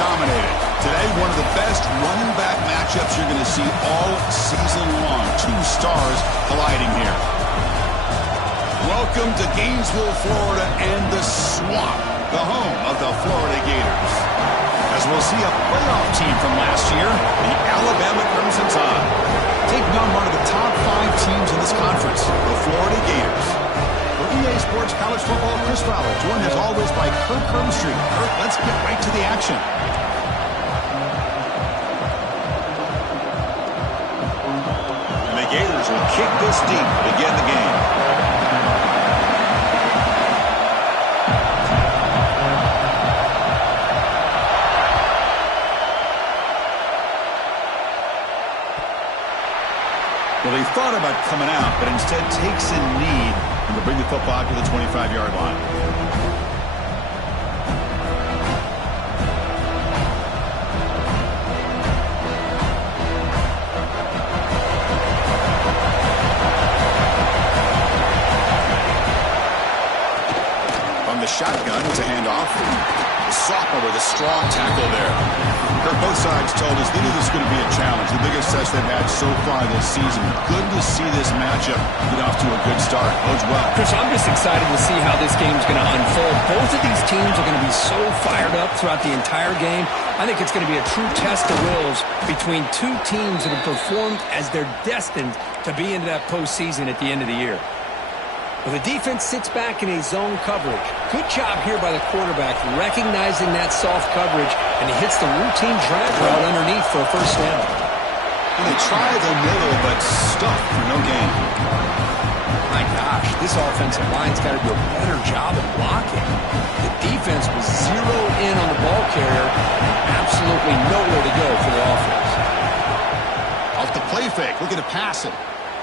dominated. Today, one of the best running back matchups you're going to see all season long. Two stars colliding here. Welcome to Gainesville, Florida, and the Swamp, the home of the Florida Gators. As we'll see a playoff team from last year, the Alabama Crimson Tide, taking on one of the top 5 teams in this conference, the Florida Gators. For EA Sports College Football, Chris Fowler, joined as always by Kirk Hermstreet. Kirk, let's get right to the action. And the Gators will kick this deep to begin the game. Well, he thought about coming out, but instead takes a knee and will bring the football to the 25-yard line. From the shotgun, it's a handoff. The sophomore with a strong tackle there. Kirk, both sides told us they knew this was going to be a challenge, the biggest test they've had so far this season. Good to see this matchup get off to a good start. Bodes well. Chris, I'm just excited to see how this game is going to unfold. Both of these teams are going to be so fired up throughout the entire game. I think it's going to be a true test of wills between two teams that have performed as they're destined to be into that postseason at the end of the year. Well, the defense sits back in a zone coverage. Good job here by the quarterback, recognizing that soft coverage, and he hits the routine drag route underneath for a first down. And they try the middle, but stuck for no gain. My gosh, this offensive line's got to do a better job of blocking. The defense was zeroed in on the ball carrier, and absolutely nowhere to go for the offense. Off the play fake, looking to pass it.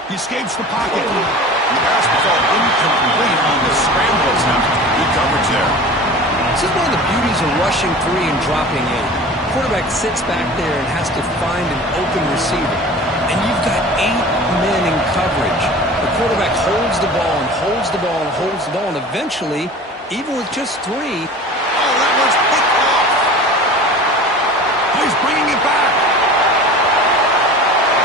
He escapes the pocket. The pass will fall incomplete on the scramble attempt. Good coverage there. This is one of the beauties of rushing 3 and dropping 8. Quarterback sits back there and has to find an open receiver. And you've got 8 men in coverage. The quarterback holds the ball and holds the ball and holds the ball, and eventually, even with just 3... Oh, that one's picked off. He's bringing it back.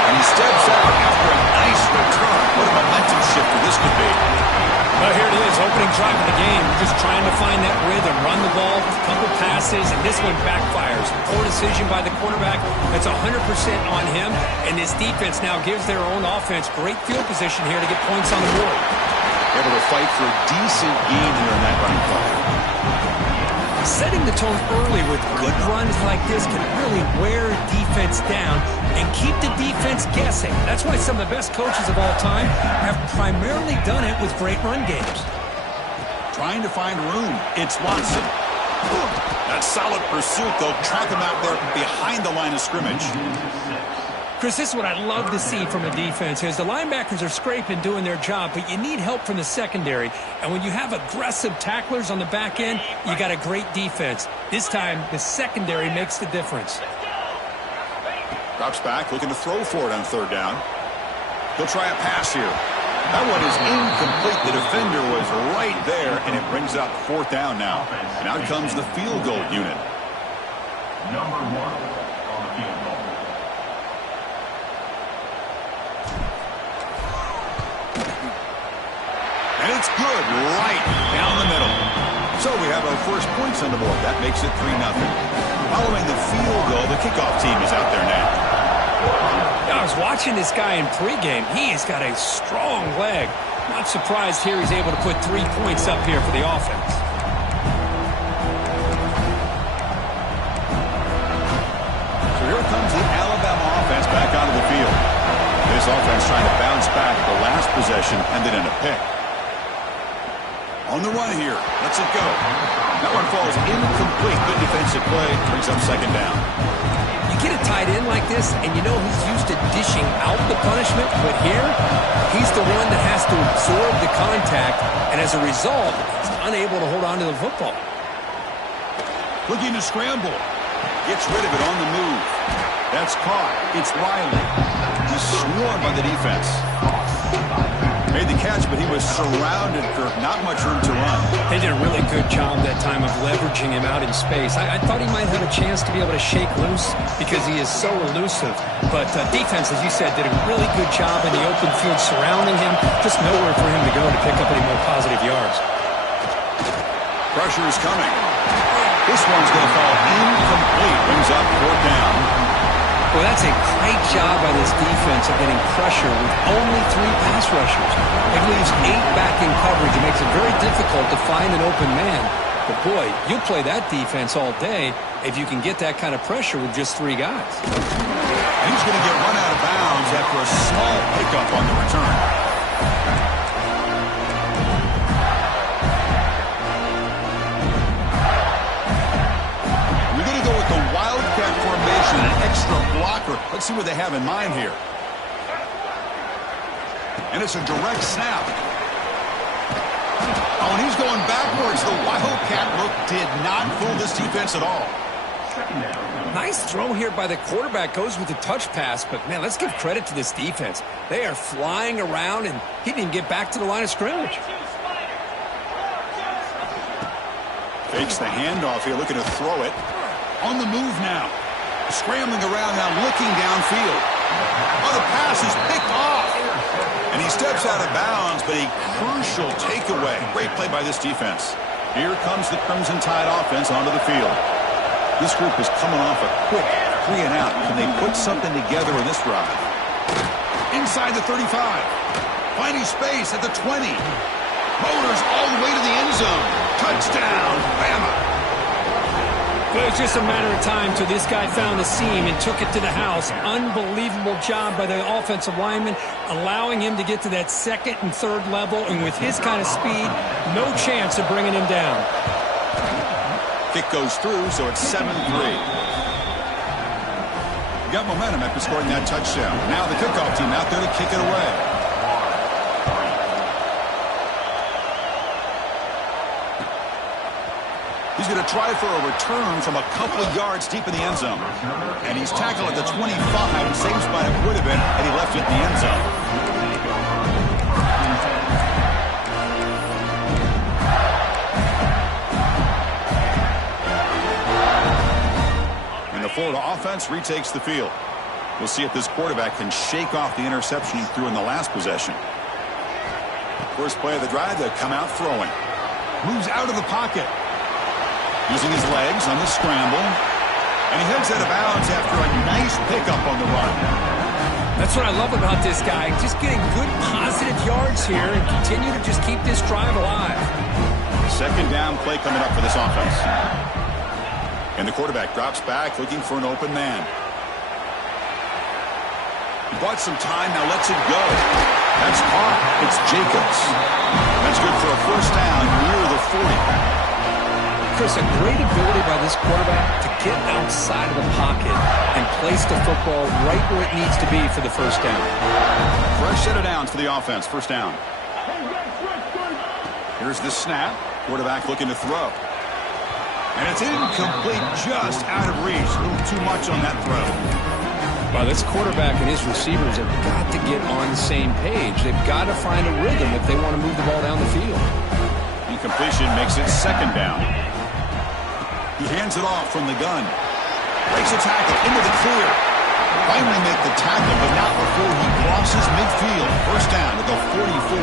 And he steps out after a nice return. What a momentum shifter this could be. Well, here it is, opening drive of the game. We're just trying to find that rhythm, run the ball, a couple passes, and this one backfires. Poor decision by the quarterback. That's 100% on him, and this defense now gives their own offense great field position here to get points on the board. Able to fight for a decent gain here in that running play. Setting the tone early with good runs like this can really wear defense down and keep the defense guessing. That's why some of the best coaches of all time have primarily done it with great run games. Trying to find room. It's Watson. That solid pursuit. They'll track him out there behind the line of scrimmage. Chris, this is what I'd love to see from a defense is the linebackers are scraping, doing their job, but you need help from the secondary. And when you have aggressive tacklers on the back end, you got a great defense. This time, the secondary makes the difference. Drops back, looking to throw for it on 3rd down. He'll try a pass here. That one is incomplete. The defender was right there, and it brings up 4th down now. And out comes the field goal unit. Number 1 on the field goal. And it's good, right down the middle. So we have our first points on the board. That makes it 3-0. Following the field goal, the kickoff team is out there now. I was watching this guy in pregame. He has got a strong leg. Not surprised here he's able to put 3 points up here for the offense. So here comes the Alabama offense back onto the field. This offense trying to bounce back at the last possession, ended in a pick. On the run here. Lets it go. That one falls incomplete. Good defensive play. Brings up 2nd down. You get a tight end like this, and you know he's used to dishing out the punishment, but here, he's the one that has to absorb the contact, and as a result, he's unable to hold on to the football. Looking to scramble. Gets rid of it on the move. That's caught. It's Riley. He's swarmed by the defense. Made the catch, but he was surrounded, Kirk. Not much room to run. They did a really good job that time of leveraging him out in space. I thought he might have a chance to be able to shake loose because he is so elusive. But defense, as you said, did a really good job in the open field surrounding him. Just nowhere for him to go to pick up any more positive yards. Pressure is coming. This one's going to fall incomplete. Brings up 4th down. Well, that's a great job by this defense of getting pressure with only 3 pass rushers. It leaves 8 back in coverage. It makes it very difficult to find an open man. But, boy, you'll play that defense all day if you can get that kind of pressure with just 3 guys. And he's going to get run out of bounds after a small pickup on the return. We're going to go with the Wildcat formation, an extra blocker. Let's see what they have in mind here. And it's a direct snap. Oh, and he's going backwards. The Wildcat look did not fool this defense at all. Nice throw here by the quarterback. Goes with the touch pass, but, man, let's give credit to this defense. They are flying around, and he didn't get back to the line of scrimmage. Fakes the handoff here, looking to throw it. On the move now. Scrambling around now, looking downfield. Oh, the pass is picked off. And he steps out of bounds, but a crucial takeaway. Great play by this defense. Here comes the Crimson Tide offense onto the field. This group is coming off a quick 3 and out. Can they put something together in this drive? Inside the 35. Finding space at the 20. Motors all the way to the end zone. Touchdown, Bama. Well, it's just a matter of time till this guy found the seam and took it to the house. Unbelievable job by the offensive lineman, allowing him to get to that 2nd and 3rd level. And with his kind of speed, no chance of bringing him down. Kick goes through, so it's 7-3. Got momentum after scoring that touchdown. Now the kickoff team out there to kick it away. He's going to try for a return from a couple of yards deep in the end zone. And he's tackled at the 25, same spot it would have been had he left it in the end zone. And the Florida offense retakes the field. We'll see if this quarterback can shake off the interception he threw in the last possession. First play of the drive, they come out throwing. Moves out of the pocket. Using his legs on the scramble. And he heads out of bounds after a nice pickup on the run. That's what I love about this guy. Just getting good positive yards here and continue to just keep this drive alive. 2nd down play coming up for this offense. And the quarterback drops back looking for an open man. He bought some time, now lets it go. That's caught. It's Jacobs. That's good for a 1st down near the 40. Chris, a great ability by this quarterback to get outside of the pocket and place the football right where it needs to be for the 1st down. Fresh set of downs for the offense. 1st down. Here's the snap. Quarterback looking to throw. And it's incomplete, just out of reach. A little too much on that throw. Well, this quarterback and his receivers have got to get on the same page. They've got to find a rhythm if they want to move the ball down the field. Incompletion makes it 2nd down. He hands it off from the gun. Breaks a tackle into the clear. Finally make the tackle, but not before he crosses midfield. 1st down at the 44.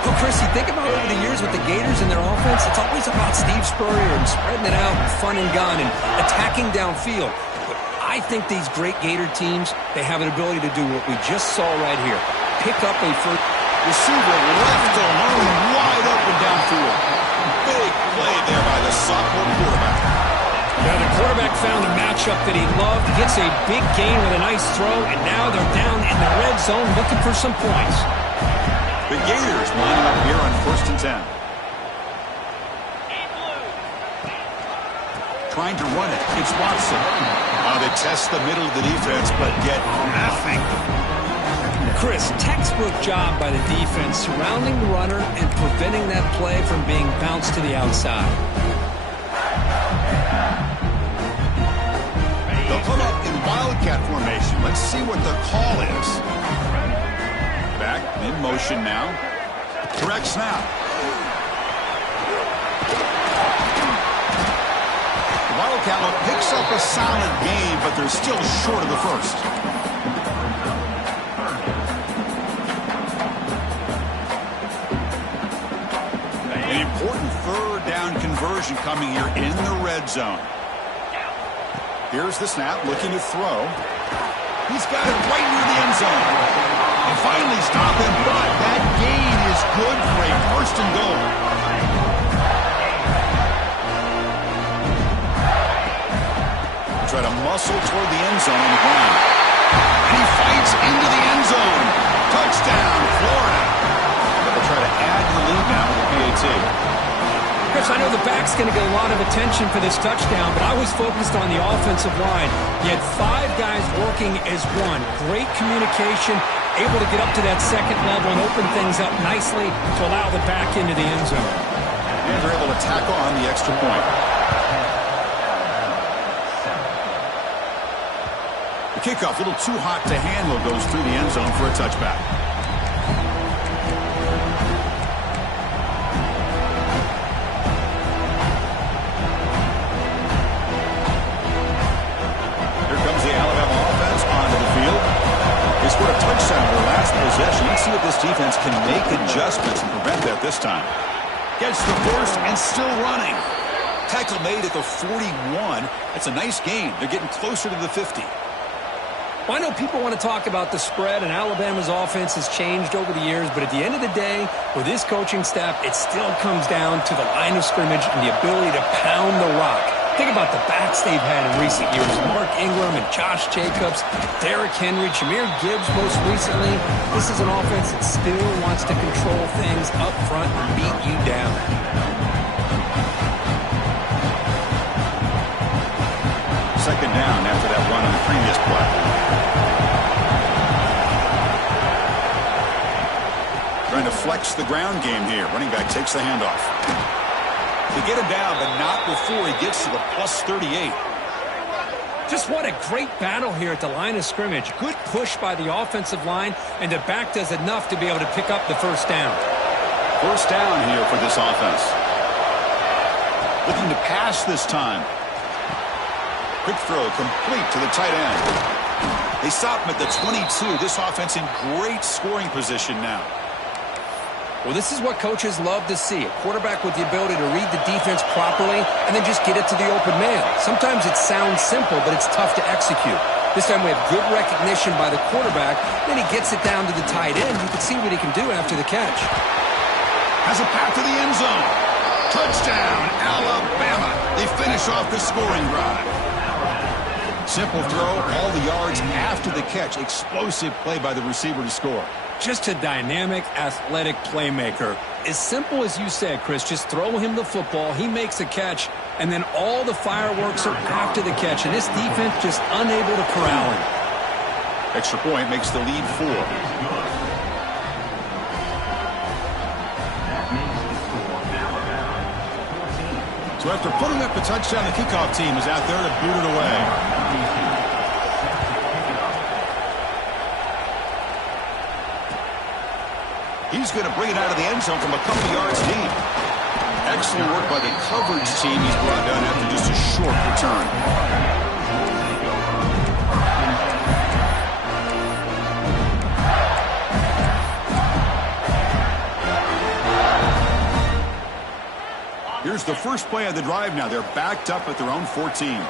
Well, Chris, you think about over the years with the Gators and their offense, it's always about Steve Spurrier and spreading it out and fun and gun and attacking downfield. But I think these great Gator teams, they have an ability to do what we just saw right here. Pick up a first. Receiver left alone, wide open downfield. Big play there by the sophomore quarterback. Now the quarterback found a matchup that he loved, gets a big gain with a nice throw, and now they're down in the red zone looking for some points. The Gators lining up here on 1st and 10. Trying to run it. It's Watson. They test the middle of the defense, but get nothing. Chris, textbook job by the defense surrounding the runner and preventing that play from being bounced to the outside. They'll come up in Wildcat formation. Let's see what the call is. back. In motion now. Correct snap. The Wildcat picks up a solid gain, but they're still short of the first. An important third down conversion coming here in the red zone. Here's the snap, looking to throw. He's got it right near the end zone. They finally stop him, but that gain is good for a first and goal. Try to muscle toward the end zone on the ground. And he fights into the end zone. Touchdown, Florida. They'll try to add to the lead now with the PAT. Chris, I know the back's going to get a lot of attention for this touchdown, but I was focused on the offensive line. You had 5 guys working as one. Great communication, able to get up to that second level and open things up nicely to allow the back into the end zone. And they're able to tackle on the extra point. The kickoff, a little too hot to handle, goes through the end zone for a touchback. Scored a touchdown in their last possession. Let's see if this defense can make adjustments and prevent that this time. Gets the first and still running. Tackle made at the 41. That's a nice gain. They're getting closer to the 50. Well, I know people want to talk about the spread, and Alabama's offense has changed over the years, but at the end of the day, with this coaching staff, it still comes down to the line of scrimmage and the ability to pound the rock. Think about the backs they've had in recent years. Mark Ingram and Josh Jacobs, Derrick Henry, Jahmyr Gibbs most recently. This is an offense that still wants to control things up front and beat you down. Second down after that run on the previous play. Trying to flex the ground game here. Running back takes the handoff. To get him down, but not before he gets to the plus 38. Just what a great battle here at the line of scrimmage. Good push by the offensive line, and the back does enough to be able to pick up the first down. First down here for this offense. Looking to pass this time. Quick throw complete to the tight end. They stop him at the 22. This offense in great scoring position now. Well, this is what coaches love to see. A quarterback with the ability to read the defense properly and then just get it to the open man. Sometimes it sounds simple, but it's tough to execute. This time we have good recognition by the quarterback. Then he gets it down to the tight end. You can see what he can do after the catch. Has a path to the end zone. Touchdown, Alabama. They finish off the scoring drive. Simple throw, all the yards after the catch. Explosive play by the receiver to score. Just a dynamic, athletic playmaker. As simple as you said, Chris, just throw him the football, he makes a catch, and then all the fireworks are after the catch, and this defense just unable to corral him. Extra point makes the lead 4. So after putting up the touchdown, the kickoff team is out there to boot it away. He's going to bring it out of the end zone from a couple yards deep. Excellent work by the coverage team. He's brought down after just a short return. Here's the first play of the drive now. They're backed up at their own 14.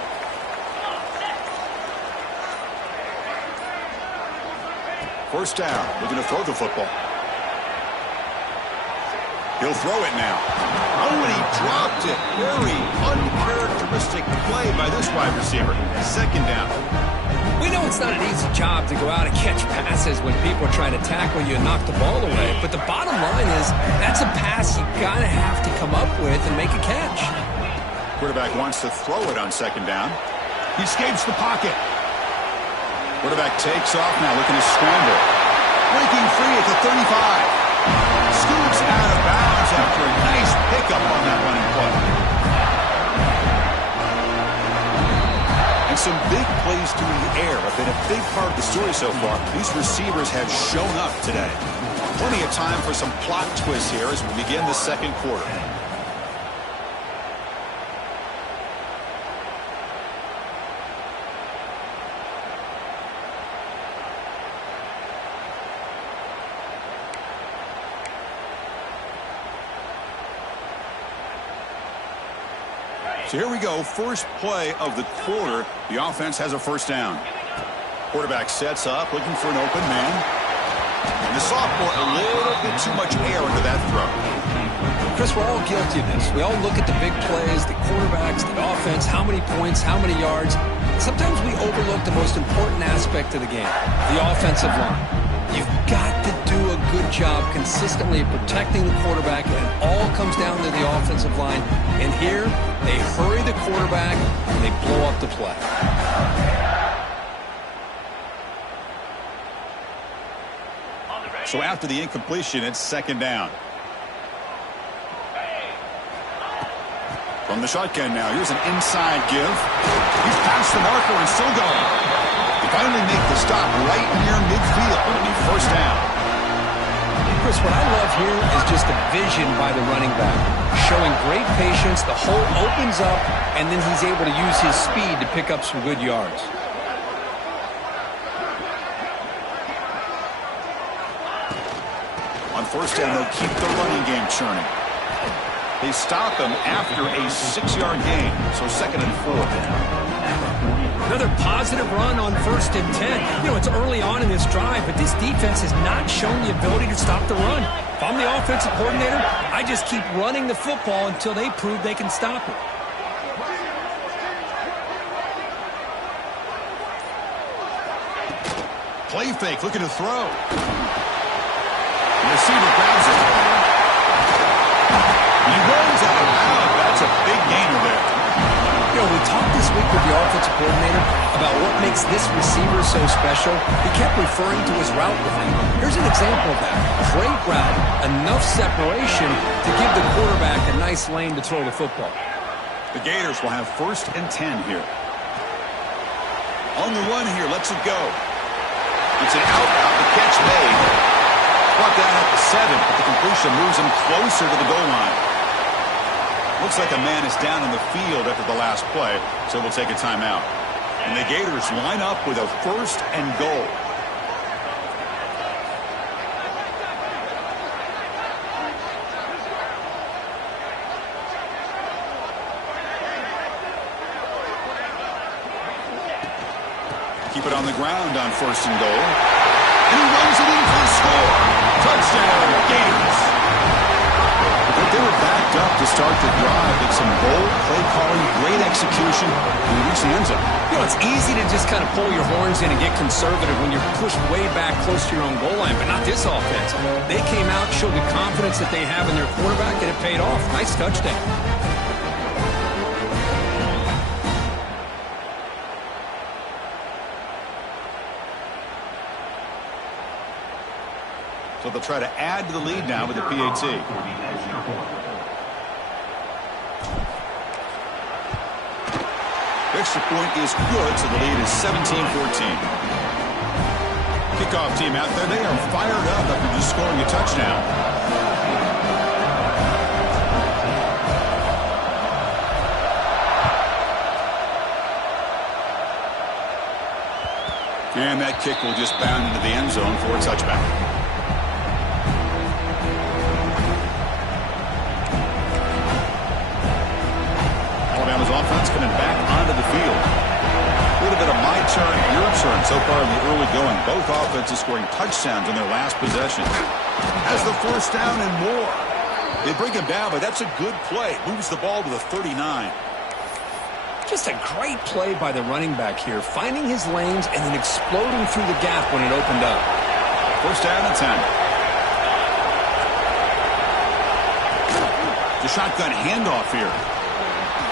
First down. Looking to throw the football. He'll throw it now. Oh, and he dropped it. Very uncharacteristic play by this wide receiver. Second down. We know it's not an easy job to go out and catch passes when people are trying to tackle you and knock the ball away. But the bottom line is that's a pass you got to have to come up with and make a catch. Quarterback wants to throw it on second down. He escapes the pocket. Quarterback takes off now, looking to scramble. Breaking free at the 35. Scoots out of bounds after a nice pickup on that running play. And some big plays through the air have been a big part of the story so far. These receivers have shown up today. Plenty of time for some plot twists here as we begin the second quarter. So here we go, first play of the quarter. The offense has a first down. Quarterback sets up, looking for an open man. And the sophomore, a little bit too much air into that throw. Chris, we're all guilty of this. We all look at the big plays, the quarterbacks, the offense, how many points, how many yards. Sometimes we overlook the most important aspect of the game, the offensive line. You've got to do a good job consistently of protecting the quarterback, and it all comes down to the offensive line. And here, they hurry the quarterback, and they blow up the play. So after the incompletion, it's second down. From the shotgun now, here's an inside give. He's past the marker and still going. They finally make the stop right near midfield. It'll be first down. Chris, what I love here is just the vision by the running back. Showing great patience, the hole opens up, and then he's able to use his speed to pick up some good yards. On first down, they'll keep the running game churning. They stop him after a 6-yard gain, so second and 4. Another positive run on 1st and 10. You know, it's early on in this drive, but this defense has not shown the ability to stop the run. If I'm the offensive coordinator, I just keep running the football until they prove they can stop it. Play fake, looking to throw. The receiver grabs it. He runs out of bounds. That's a big gainer there. You know, we talked this week with the offensive coordinator about what makes this receiver so special. He kept referring to his route running. Here's an example of that. Great route, enough separation to give the quarterback a nice lane to throw the football. The Gators will have 1st and 10 here. On the run here, lets it go. It's an out route, the catch made. Brought down at the 7, but the completion moves him closer to the goal line. Looks like a man is down in the field after the last play, so we'll take a timeout. And the Gators line up with a 1st and goal. Keep it on the ground on 1st and goal. And he runs it in for the score. Touchdown, Gators. But they were backed up to start the drive. It's some bold play calling, great execution, and we reach the end zone. You know, it's easy to just kind of pull your horns in and get conservative when you're pushed way back close to your own goal line, but not this offense. They came out, showed the confidence that they have in their quarterback, and it paid off. Nice touchdown. So they'll try to add to the lead now with the PAT. Extra point is good, so the lead is 17-14. Kickoff team out there, they are fired up after just scoring a touchdown. And that kick will just bound into the end zone for a touchback. Alabama's offense coming back onto the field. A little bit of my turn, your turn so far in the early going. Both offenses scoring touchdowns in their last possession. Has the 1st down and more. They bring him down, but that's a good play. Moves the ball to the 39. Just a great play by the running back here, finding his lanes and then exploding through the gap when it opened up. 1st down and 10. The shotgun handoff here.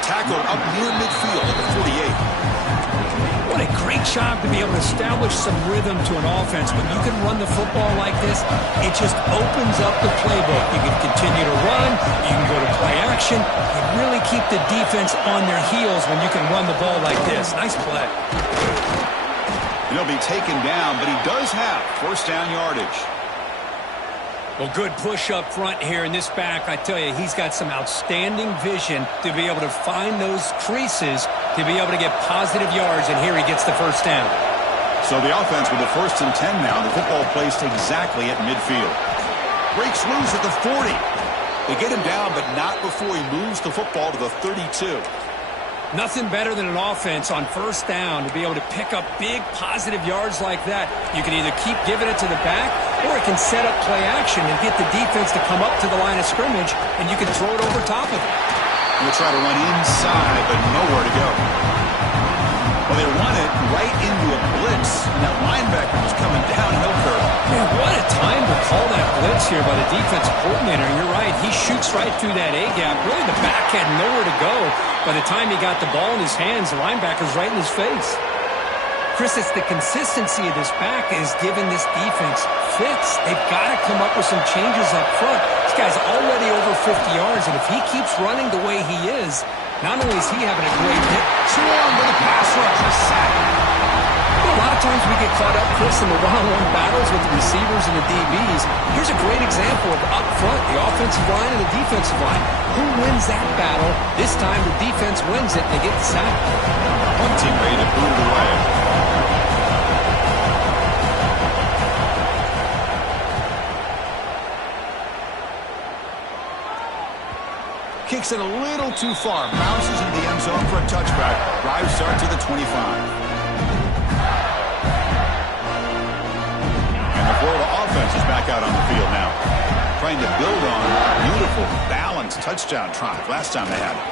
Tackle up near midfield at the 48. What a Great job to be able to establish some rhythm to an offense. When you can run the football like this, it just opens up the playbook. You can continue to run. You can go to play action. You really keep the defense on their heels when you can run the ball like this. Nice play. He'll be taken down, but he does have first down yardage. Well, good push up front here in this back. I tell you, he's got some outstanding vision to be able to find those creases, to be able to get positive yards, and here he gets the first down. So the offense with the 1st and 10 now. The football placed exactly at midfield. Breaks loose at the 40. They get him down, but not before he moves the football to the 32. Nothing better than an offense on first down to be able to pick up big positive yards like that. You can either keep giving it to the back, or it can set up play action and get the defense to come up to the line of scrimmage, and you can throw it over top of it. He'll try to run inside, but nowhere to go. Well, they run it right into a blitz, and that linebacker was coming downhill curve. Man, what a time to call that blitz here by the defensive coordinator. You're right. He shoots right through that A-gap. Really, the back had nowhere to go. By the time he got the ball in his hands, the linebacker's right in his face. Chris, it's the consistency of this back is giving this defense fits. They've got to come up with some changes up front. This guy's already over 50 yards, and if he keeps running the way he is, not only is he having a great hit, Swarm with a pass rush, a sack. A lot of times we get caught up, Chris, in the one-on-one battles with the receivers and the DBs. Here's a great example of up front, the offensive line and the defensive line. Who wins that battle? This time the defense wins it. They get the sack. One team ready to boot it away. Kicks it a little too far. Bounces into the end zone for a touchback. Drive starts at the 25. And the Florida offense is back out on the field now. Trying to build on a beautiful, balanced touchdown drive last time they had it.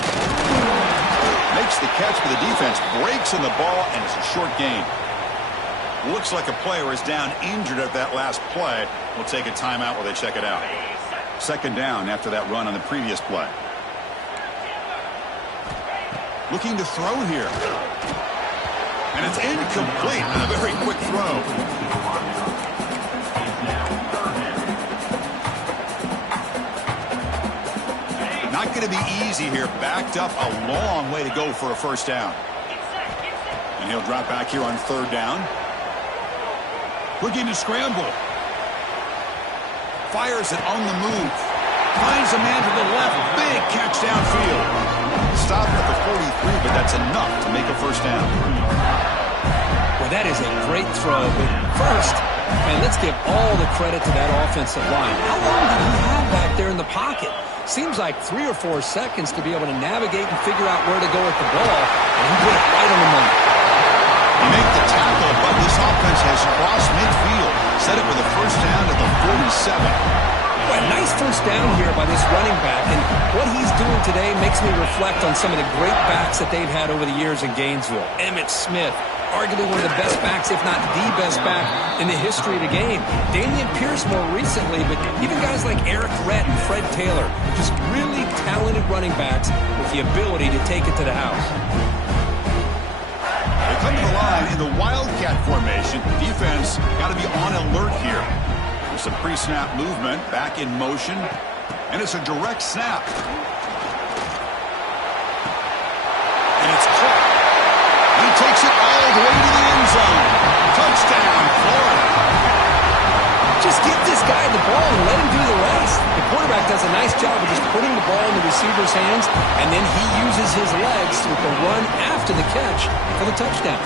Makes the catch for the defense. Breaks in the ball, and it's a short gain. Looks like a player is down injured at that last play. We'll take a timeout while they check it out. 2nd down after that run on the previous play. Looking to throw here. And it's incomplete on a very quick throw. Not going to be easy here. Backed up a long way to go for a first down. And he'll drop back here on 3rd down. Looking to scramble. Fires it on the move. Finds a man to the left. Big catch downfield. Stop at the 43, but that's enough to make a first down. Well, that is a great throw. But first, man, let's give all the credit to that offensive line. How long did he have back there in the pocket? Seems like 3 or 4 seconds to be able to navigate and figure out where to go with the ball, and he put it right on the money. They make the tackle, but this offense has crossed midfield. Set it with a first down at the 47. Well, nice first down here by this running back, and what he's doing today makes me reflect on some of the great backs that they've had over the years in Gainesville. Emmitt Smith, arguably one of the best backs, if not the best back in the history of the game. Damian Pierce more recently, but even guys like Eric Rett and Fred Taylor, just really talented running backs with the ability to take it to the house. They come to the line in the Wildcat formation. Defense got to be on alert here. Some pre-snap movement, back in motion, and it's a direct snap. And it's caught. He takes it all the way to the end zone. Touchdown, Florida. Just get this guy the ball and let him do the rest. The quarterback does a nice job of just putting the ball in the receiver's hands, and then he uses his legs with the run after the catch for the touchdown.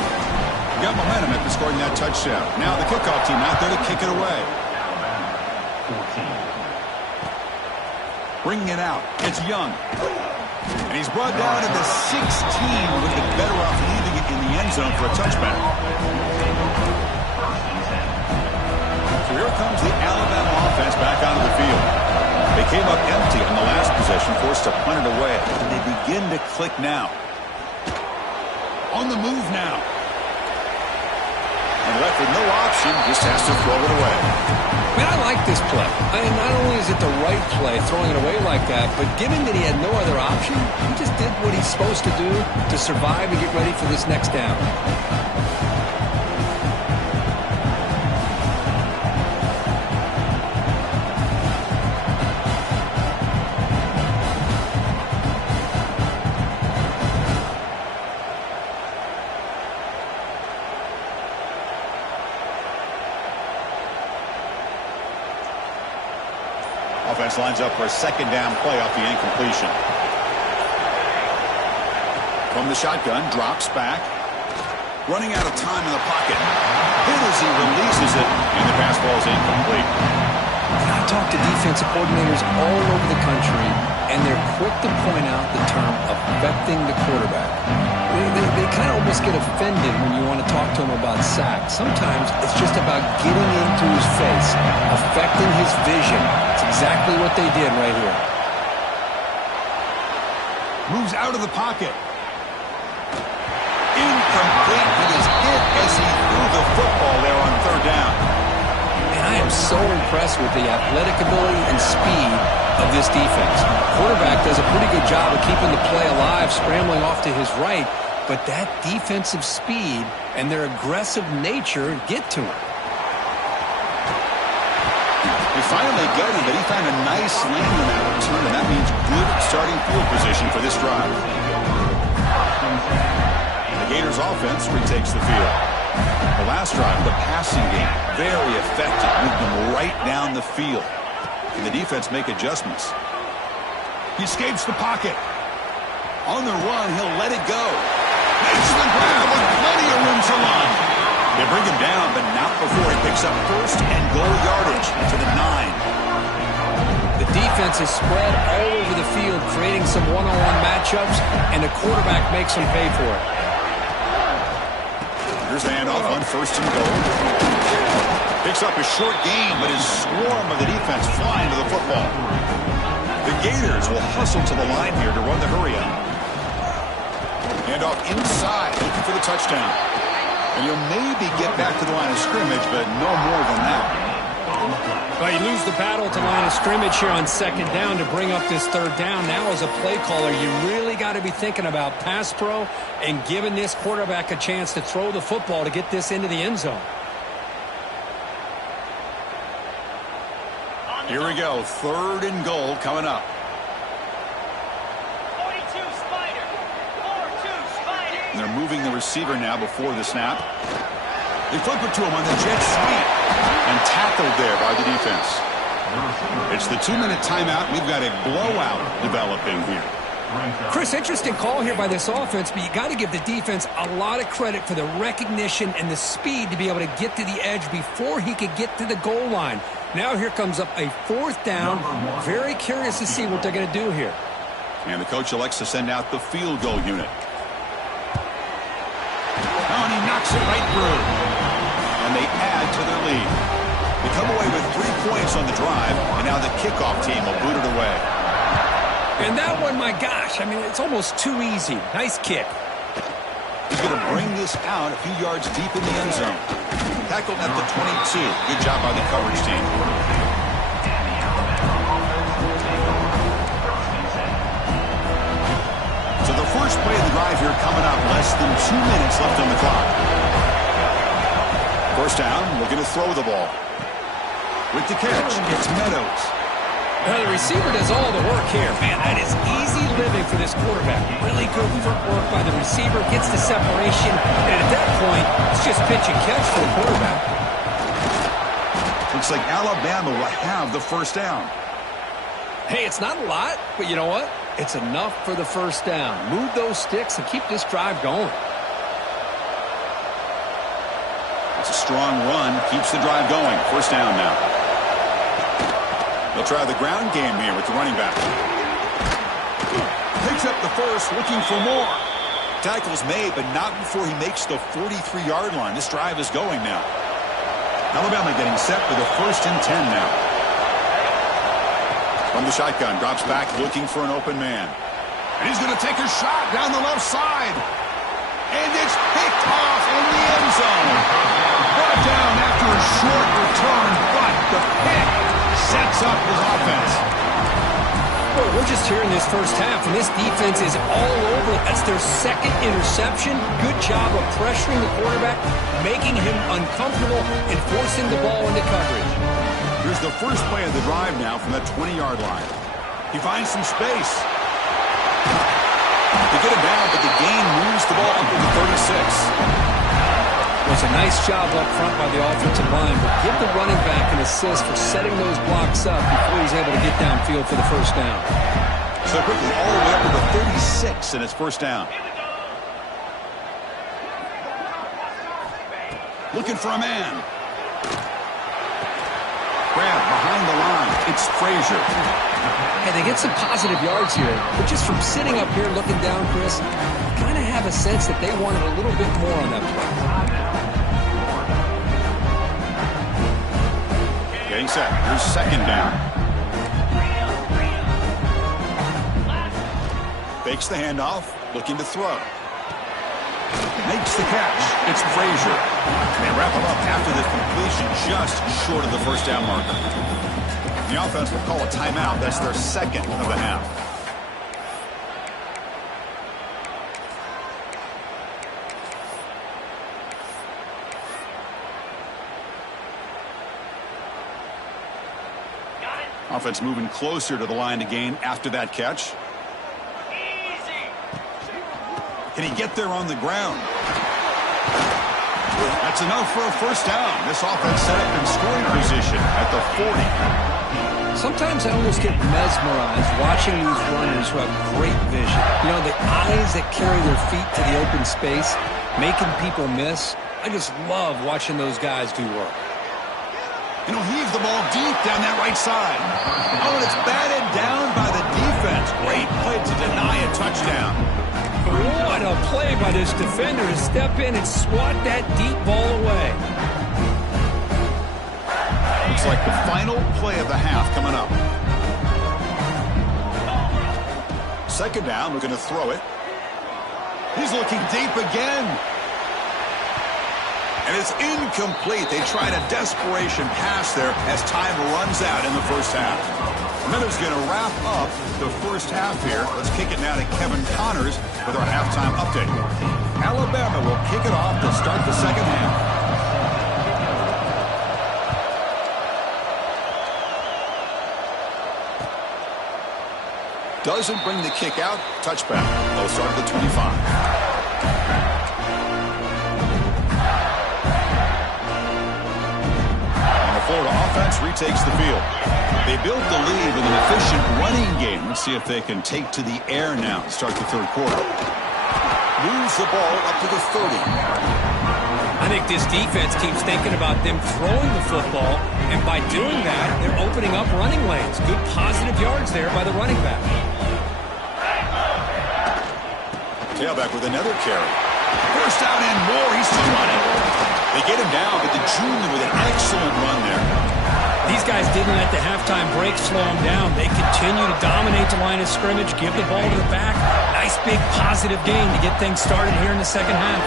Got momentum after scoring that touchdown. Now the kickoff team out there to kick it away. Bringing it out. It's Young. And he's brought down at the 16. Would have been better off leaving it in the end zone for a touchback. So here comes the Alabama offense back onto the field. They came up empty on the last possession, forced to punt it away. And they begin to click now. On the move now. And left with no option, just has to throw it away. Man, I like this play. And not only is it the right play, throwing it away like that, but given that he had no other option, he just did what he's supposed to do to survive and get ready for this next down. offense lines up for a second down play off the incompletion. From the shotgun, drops back. Running out of time in the pocket. Hit as he releases it, and the pass ball is incomplete. I talk to defensive coordinators all over the country, and they're quick to point out the term affecting the quarterback. They kind of almost get offended when you want to talk to them about sacks. Sometimes it's just about getting into his face, affecting his vision. It's exactly what they did right here. Moves out of the pocket. Incomplete. He is hit as he threw the football there on third down. And I am so impressed with the athletic ability and speed of this defense. Quarterback does a pretty good job of keeping the play alive, scrambling off to his right, but that defensive speed and their aggressive nature get to him. They finally got him, but he found a nice lane on that return, and that means good starting field position for this drive. The Gators offense retakes the field. The last drive, the passing game, very effective. Moved them right down the field. And the defense make adjustments. He escapes the pocket. On the run, he'll let it go. Makes the grab with plenty of room to run. They bring him down, but not before he picks up first and goal yardage to the 9. The defense is spread all over the field, creating some one-on-one matchups, and the quarterback makes them pay for it. Here's the handoff on first and goal. Picks up a short gain, but his swarm of the defense flying to the football. The Gators will hustle to the line here to run the hurry up. Handoff inside, looking for the touchdown. And you'll maybe get back to the line of scrimmage, but no more than that. Well, you lose the battle to line of scrimmage here on second down to bring up this third down. Now, as a play caller, you really got to be thinking about pass pro and giving this quarterback a chance to throw the football to get this into the end zone. Here we go, third and goal coming up. 42 Spider. 4-2 Spider. And they're moving the receiver now before the snap. They flip it to him on the jet sweep and tackled there by the defense. It's the 2-minute timeout. We've got a blowout developing here. Chris, interesting call here by this offense, but you got to give the defense a lot of credit for the recognition and the speed to be able to get to the edge before he could get to the goal line. Now here comes up a fourth down. Very curious to see what they're going to do here. And the coach elects to send out the field goal unit. Oh, and he knocks it right through. And they add to their lead. They come away with 3 points on the drive, and now the kickoff team will boot it away. And that one, my gosh, I mean, it's almost too easy. Nice kick. He's going to bring this out a few yards deep in the end zone. Tackled at the 22. Good job by the coverage team. So the first play of the drive here coming up. Less than 2 minutes left on the clock. First down, looking to throw the ball. With the catch, it's Meadows. Well, the receiver does all the work here. Man, that is easy living for this quarterback. Really good footwork by the receiver. Gets the separation. And at that point, it's just pitch and catch for the quarterback. Looks like Alabama will have the first down. Hey, it's not a lot, but you know what? It's enough for the first down. Move those sticks and keep this drive going. It's a strong run. Keeps the drive going. First down now. They'll try the ground game here with the running back. Picks up the first, looking for more. Tackle's made, but not before he makes the 43-yard line. This drive is going now. Alabama getting set for the 1st and 10 now. From the shotgun, drops back, looking for an open man. And he's going to take a shot down the left side. And it's picked off in the end zone. Brought down after a short return, but the pick sets up his offense. Well, we're just here in this first half, and this defense is all over it. That's their second interception. Good job of pressuring the quarterback, making him uncomfortable, and forcing the ball into coverage. Here's the first play of the drive now from that 20-yard line. He finds some space. They get him down, but the gain moves the ball up to the 36. Well, There's a nice job up front by the offensive line, but give the running back an assist for setting those blocks up before he's able to get downfield for the first down. So quickly all the way up to the 36, and it's first down. Looking for a man. Grab behind the line. It's Frazier. Hey, they get some positive yards here, but just from sitting up here looking down, Chris, kind of have a sense that they wanted a little bit more on that play. Getting set. Here's second down. Fakes the handoff. Looking to throw. Makes the catch. It's Frazier. They wrap him up after the completion just short of the first down marker. The offense will call a timeout. That's their second of the half. Offense moving closer to the line to gain after that catch. Can he get there on the ground? That's enough for a first down. This offense set up in scoring position at the 40. Sometimes I almost get mesmerized watching these runners who have great vision. You know, the eyes that carry their feet to the open space, making people miss. I just love watching those guys do work. And he'll heave the ball deep down that right side. Oh, and it's batted down by the defense. Great play to deny a touchdown. What a play by this defender to step in and swat that deep ball away. Looks like the final play of the half coming up. Second down, looking to throw it. He's looking deep again. And it's incomplete. They tried a desperation pass there as time runs out in the first half. And that is going to wrap up the first half here. Let's kick it now to Kevin Connors with our halftime update. Alabama will kick it off to start the second half. Doesn't bring the kick out. Touchback. They'll start at the 25. Florida offense retakes the field. They built the lead with an efficient running game. Let's see if they can take to the air now to start the third quarter. Moves the ball up to the 30. I think this defense keeps thinking about them throwing the football, and by doing that, they're opening up running lanes. Good positive yards there by the running back. Tailback with another carry. First down and more. He's still running. They get him down, but the junior with an excellent run there. These guys didn't let the halftime break slow them down. They continue to dominate the line of scrimmage, give the ball to the back. Nice big positive gain to get things started here in the second half.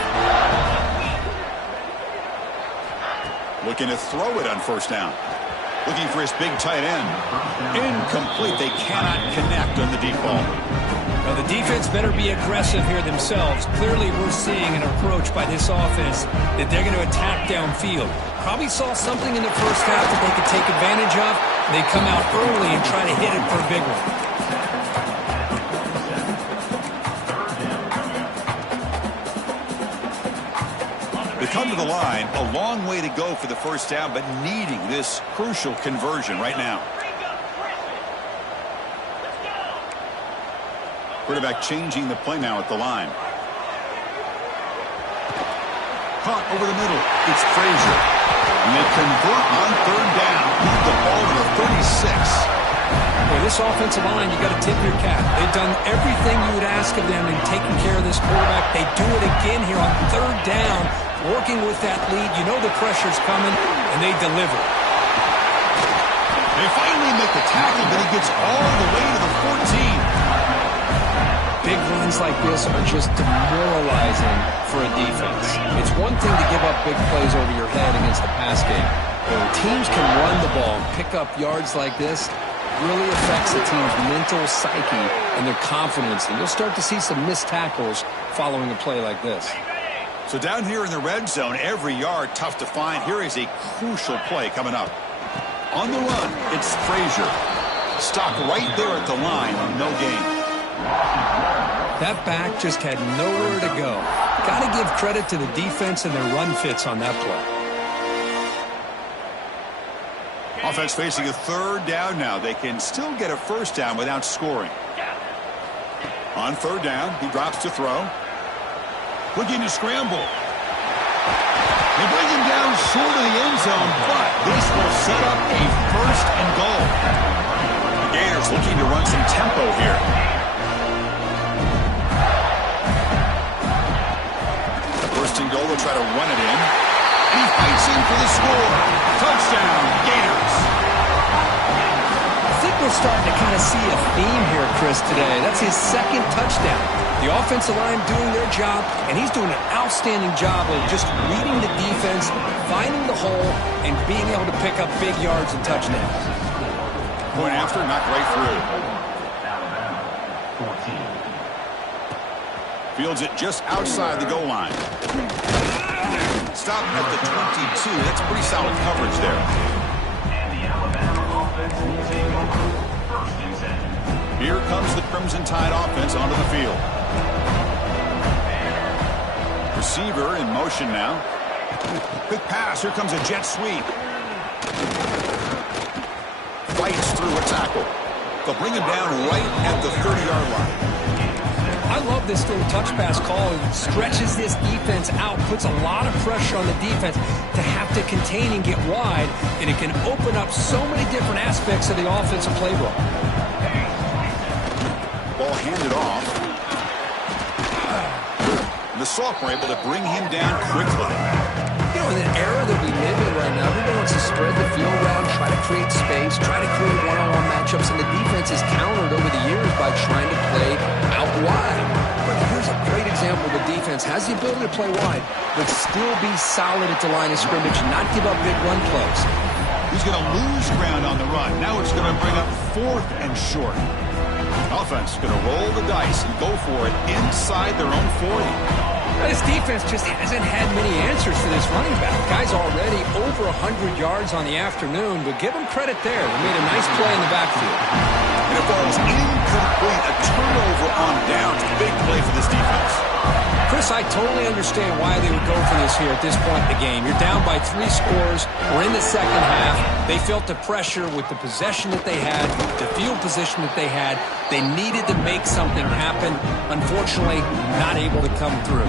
Looking to throw it on first down. Looking for his big tight end. Incomplete. They cannot connect on the deep ball. Well, the defense better be aggressive here themselves. Clearly, we're seeing an approach by this offense that they're going to attack downfield. Probably saw something in the first half that they could take advantage of. They come out early and try to hit it for a big one. They come to the line, a long way to go for the first down, but needing this crucial conversion right now. Quarterback changing the play now at the line. Caught over the middle. It's Frazier. And they convert on third down. Move the ball to the 36. Boy, this offensive line, you got to tip your cap. They've done everything you would ask of them in taking care of this quarterback. They do it again here on third down, working with that lead. You know the pressure's coming, and they deliver. They finally make the tackle, but he gets all the way to the 14. Big runs like this are just demoralizing for a defense. It's one thing to give up big plays over your head against the pass game. When teams can run the ball and pick up yards like this, really affects the team's mental psyche and their confidence. And you'll start to see some missed tackles following a play like this. So down here in the red zone, every yard tough to find. Here is a crucial play coming up. On the run, it's Frazier. Stopped right there at the line, no gain. That back just had nowhere to go. Got to give credit to the defense and their run fits on that play. Offense facing a third down now. They can still get a first down without scoring. On third down, he drops to throw. Looking to scramble. They bring him down short of the end zone, but this will set up a first and goal. The Gators looking to run some tempo here. The first and goal, they'll try to run it in. And he fights in for the score. Touchdown, Gators. I think we're starting to kind of see a theme here, Chris, today. That's his second touchdown. The offensive line doing their job, and he's doing an outstanding job of just reading the defense, finding the hole, and being able to pick up big yards and touchdowns. Point after, knocked right through. Fields it just outside the goal line. Stop at the 22. That's pretty solid coverage there. And the Alabama offense will take over first and 10. Here comes the Crimson Tide offense onto the field. Receiver in motion now. Quick pass. Here comes a jet sweep. Fights through a tackle. They'll bring him down right at the 30-yard line. I love this little touch pass call. It stretches this defense out, puts a lot of pressure on the defense to have to contain and get wide, and it can open up so many different aspects of the offensive playbook. Ball handed off. The sophomore able to bring him down quickly. You know, in the era that we live in right now, everyone wants to spread the field around, try to create space, try to create one-on-one matchups, and the defense is countered over the years by trying to play out wide. But here's a great example. The defense has the ability to play wide, but still be solid at the line of scrimmage and not give up big run plays. He's going to lose ground on the run. Now it's going to bring up 4th and short. Offense going to roll the dice and go for it inside their own 40. This defense just hasn't had many answers for this running back. Guy's already over 100 yards on the afternoon, but give him credit there. They made a nice play in the backfield. And it falls incomplete. A turnover on downs. Big play for this defense. Chris, I totally understand why they would go for this here at this point in the game. You're down by 3 scores. We're in the second half. They felt the pressure with the possession that they had, the field position that they had. They needed to make something happen. Unfortunately, not able to come through.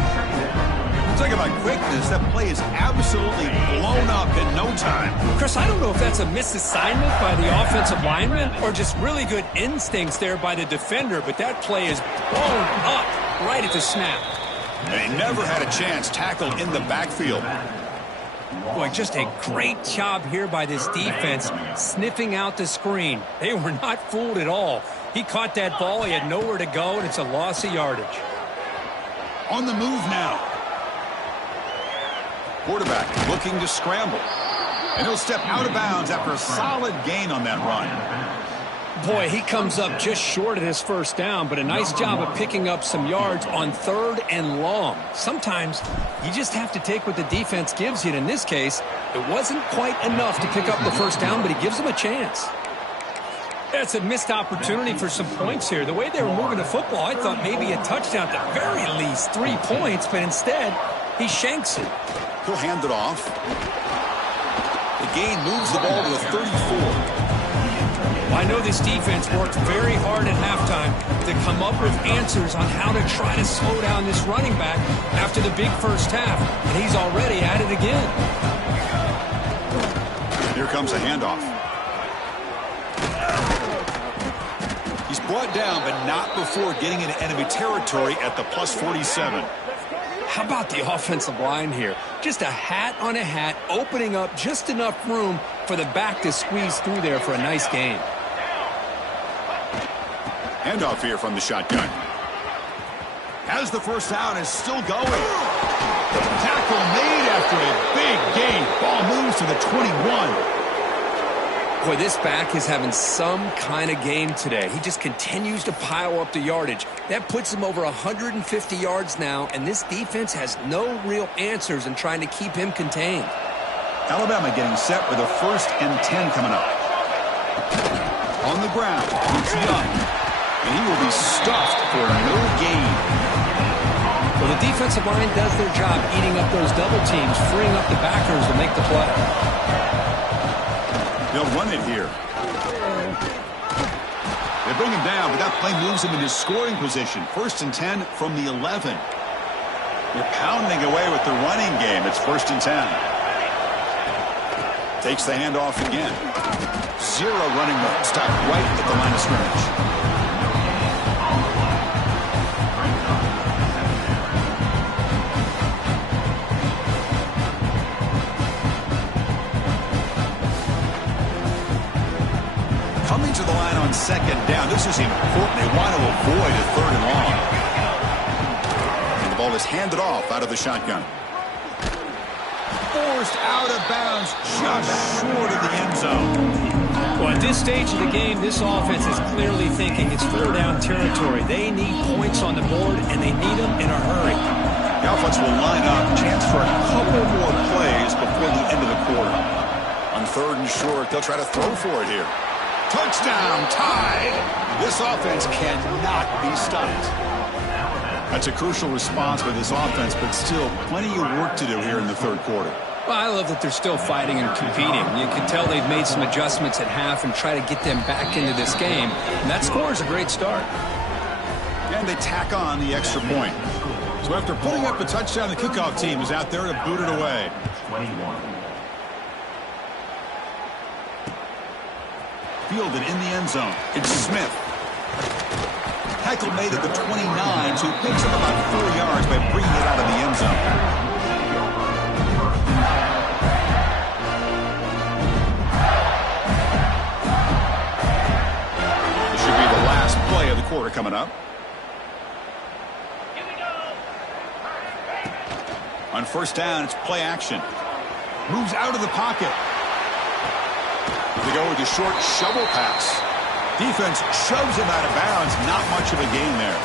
Talk about quickness. That play is absolutely blown up in no time. Chris, I don't know if that's a misassignment by the offensive lineman or just really good instincts there by the defender, but that play is blown up right at the snap. They never had a chance tackled in the backfield. Boy, just a great job here by this defense, sniffing out the screen. They were not fooled at all. He caught that ball, he had nowhere to go, and it's a loss of yardage. On the move now. Quarterback looking to scramble. And he'll step out of bounds after a solid gain on that run. Boy, he comes up just short of his first down, but a nice job of picking up some yards on 3rd and long. Sometimes you just have to take what the defense gives you, and in this case, it wasn't quite enough to pick up the first down, but he gives them a chance. That's a missed opportunity for some points here. The way they were moving the football, I thought maybe a touchdown at the very least, 3 points, but instead, he shanks it. He'll hand it off. The gain moves the ball to the 34. I know this defense worked very hard at halftime to come up with answers on how to try to slow down this running back after the big first half, and he's already at it again. Here comes a handoff. He's brought down, but not before getting into enemy territory at the plus 47. How about the offensive line here? Just a hat on a hat, opening up just enough room for the back to squeeze through there for a nice gain. Handoff here from the shotgun. Has the first down, is still going. Tackle made after a big gain. Ball moves to the 21. Boy, this back is having some kind of game today. He just continues to pile up the yardage. That puts him over 150 yards now, and this defense has no real answers in trying to keep him contained. Alabama getting set with a 1st and 10 coming up. On the ground, it's Young. And he will be stuffed for no gain. Well, the defensive line does their job eating up those double teams, freeing up the backers to make the play. They'll run it here. They bring him down, but that play moves him into scoring position. 1st and 10 from the 11. You're pounding away with the running game. It's 1st and 10. Takes the handoff again. 0 running room. Stopped right at the line of scrimmage. Coming to the line on 2nd down. This is important. They want to avoid a 3rd and long. And the ball is handed off out of the shotgun. Forced out of bounds just short of the end zone. Well, at this stage of the game, this offense is clearly thinking it's 4th down territory. They need points on the board, and they need them in a hurry. The offense will line up. Chance for a couple more plays before the end of the quarter. On 3rd and short, they'll try to throw for it here. Touchdown, tied. This offense cannot be stopped. That's a crucial response by this offense, but still plenty of work to do here in the 3rd quarter. Well, I love that they're still fighting and competing. You can tell they've made some adjustments at half and try to get them back into this game. And that score is a great start. And they tack on the extra point. So after putting up a touchdown, the kickoff team is out there to boot it away. 21. Fielded in the end zone. It's Smith. Tackle made at the 29, so he picks up about 4 yards by bringing it out of the end zone. This should be the last play of the quarter coming up. Here we go. On 1st down, it's play action. Moves out of the pocket. They go with a short shovel pass. Defense shoves him out of bounds. Not much of a gain there.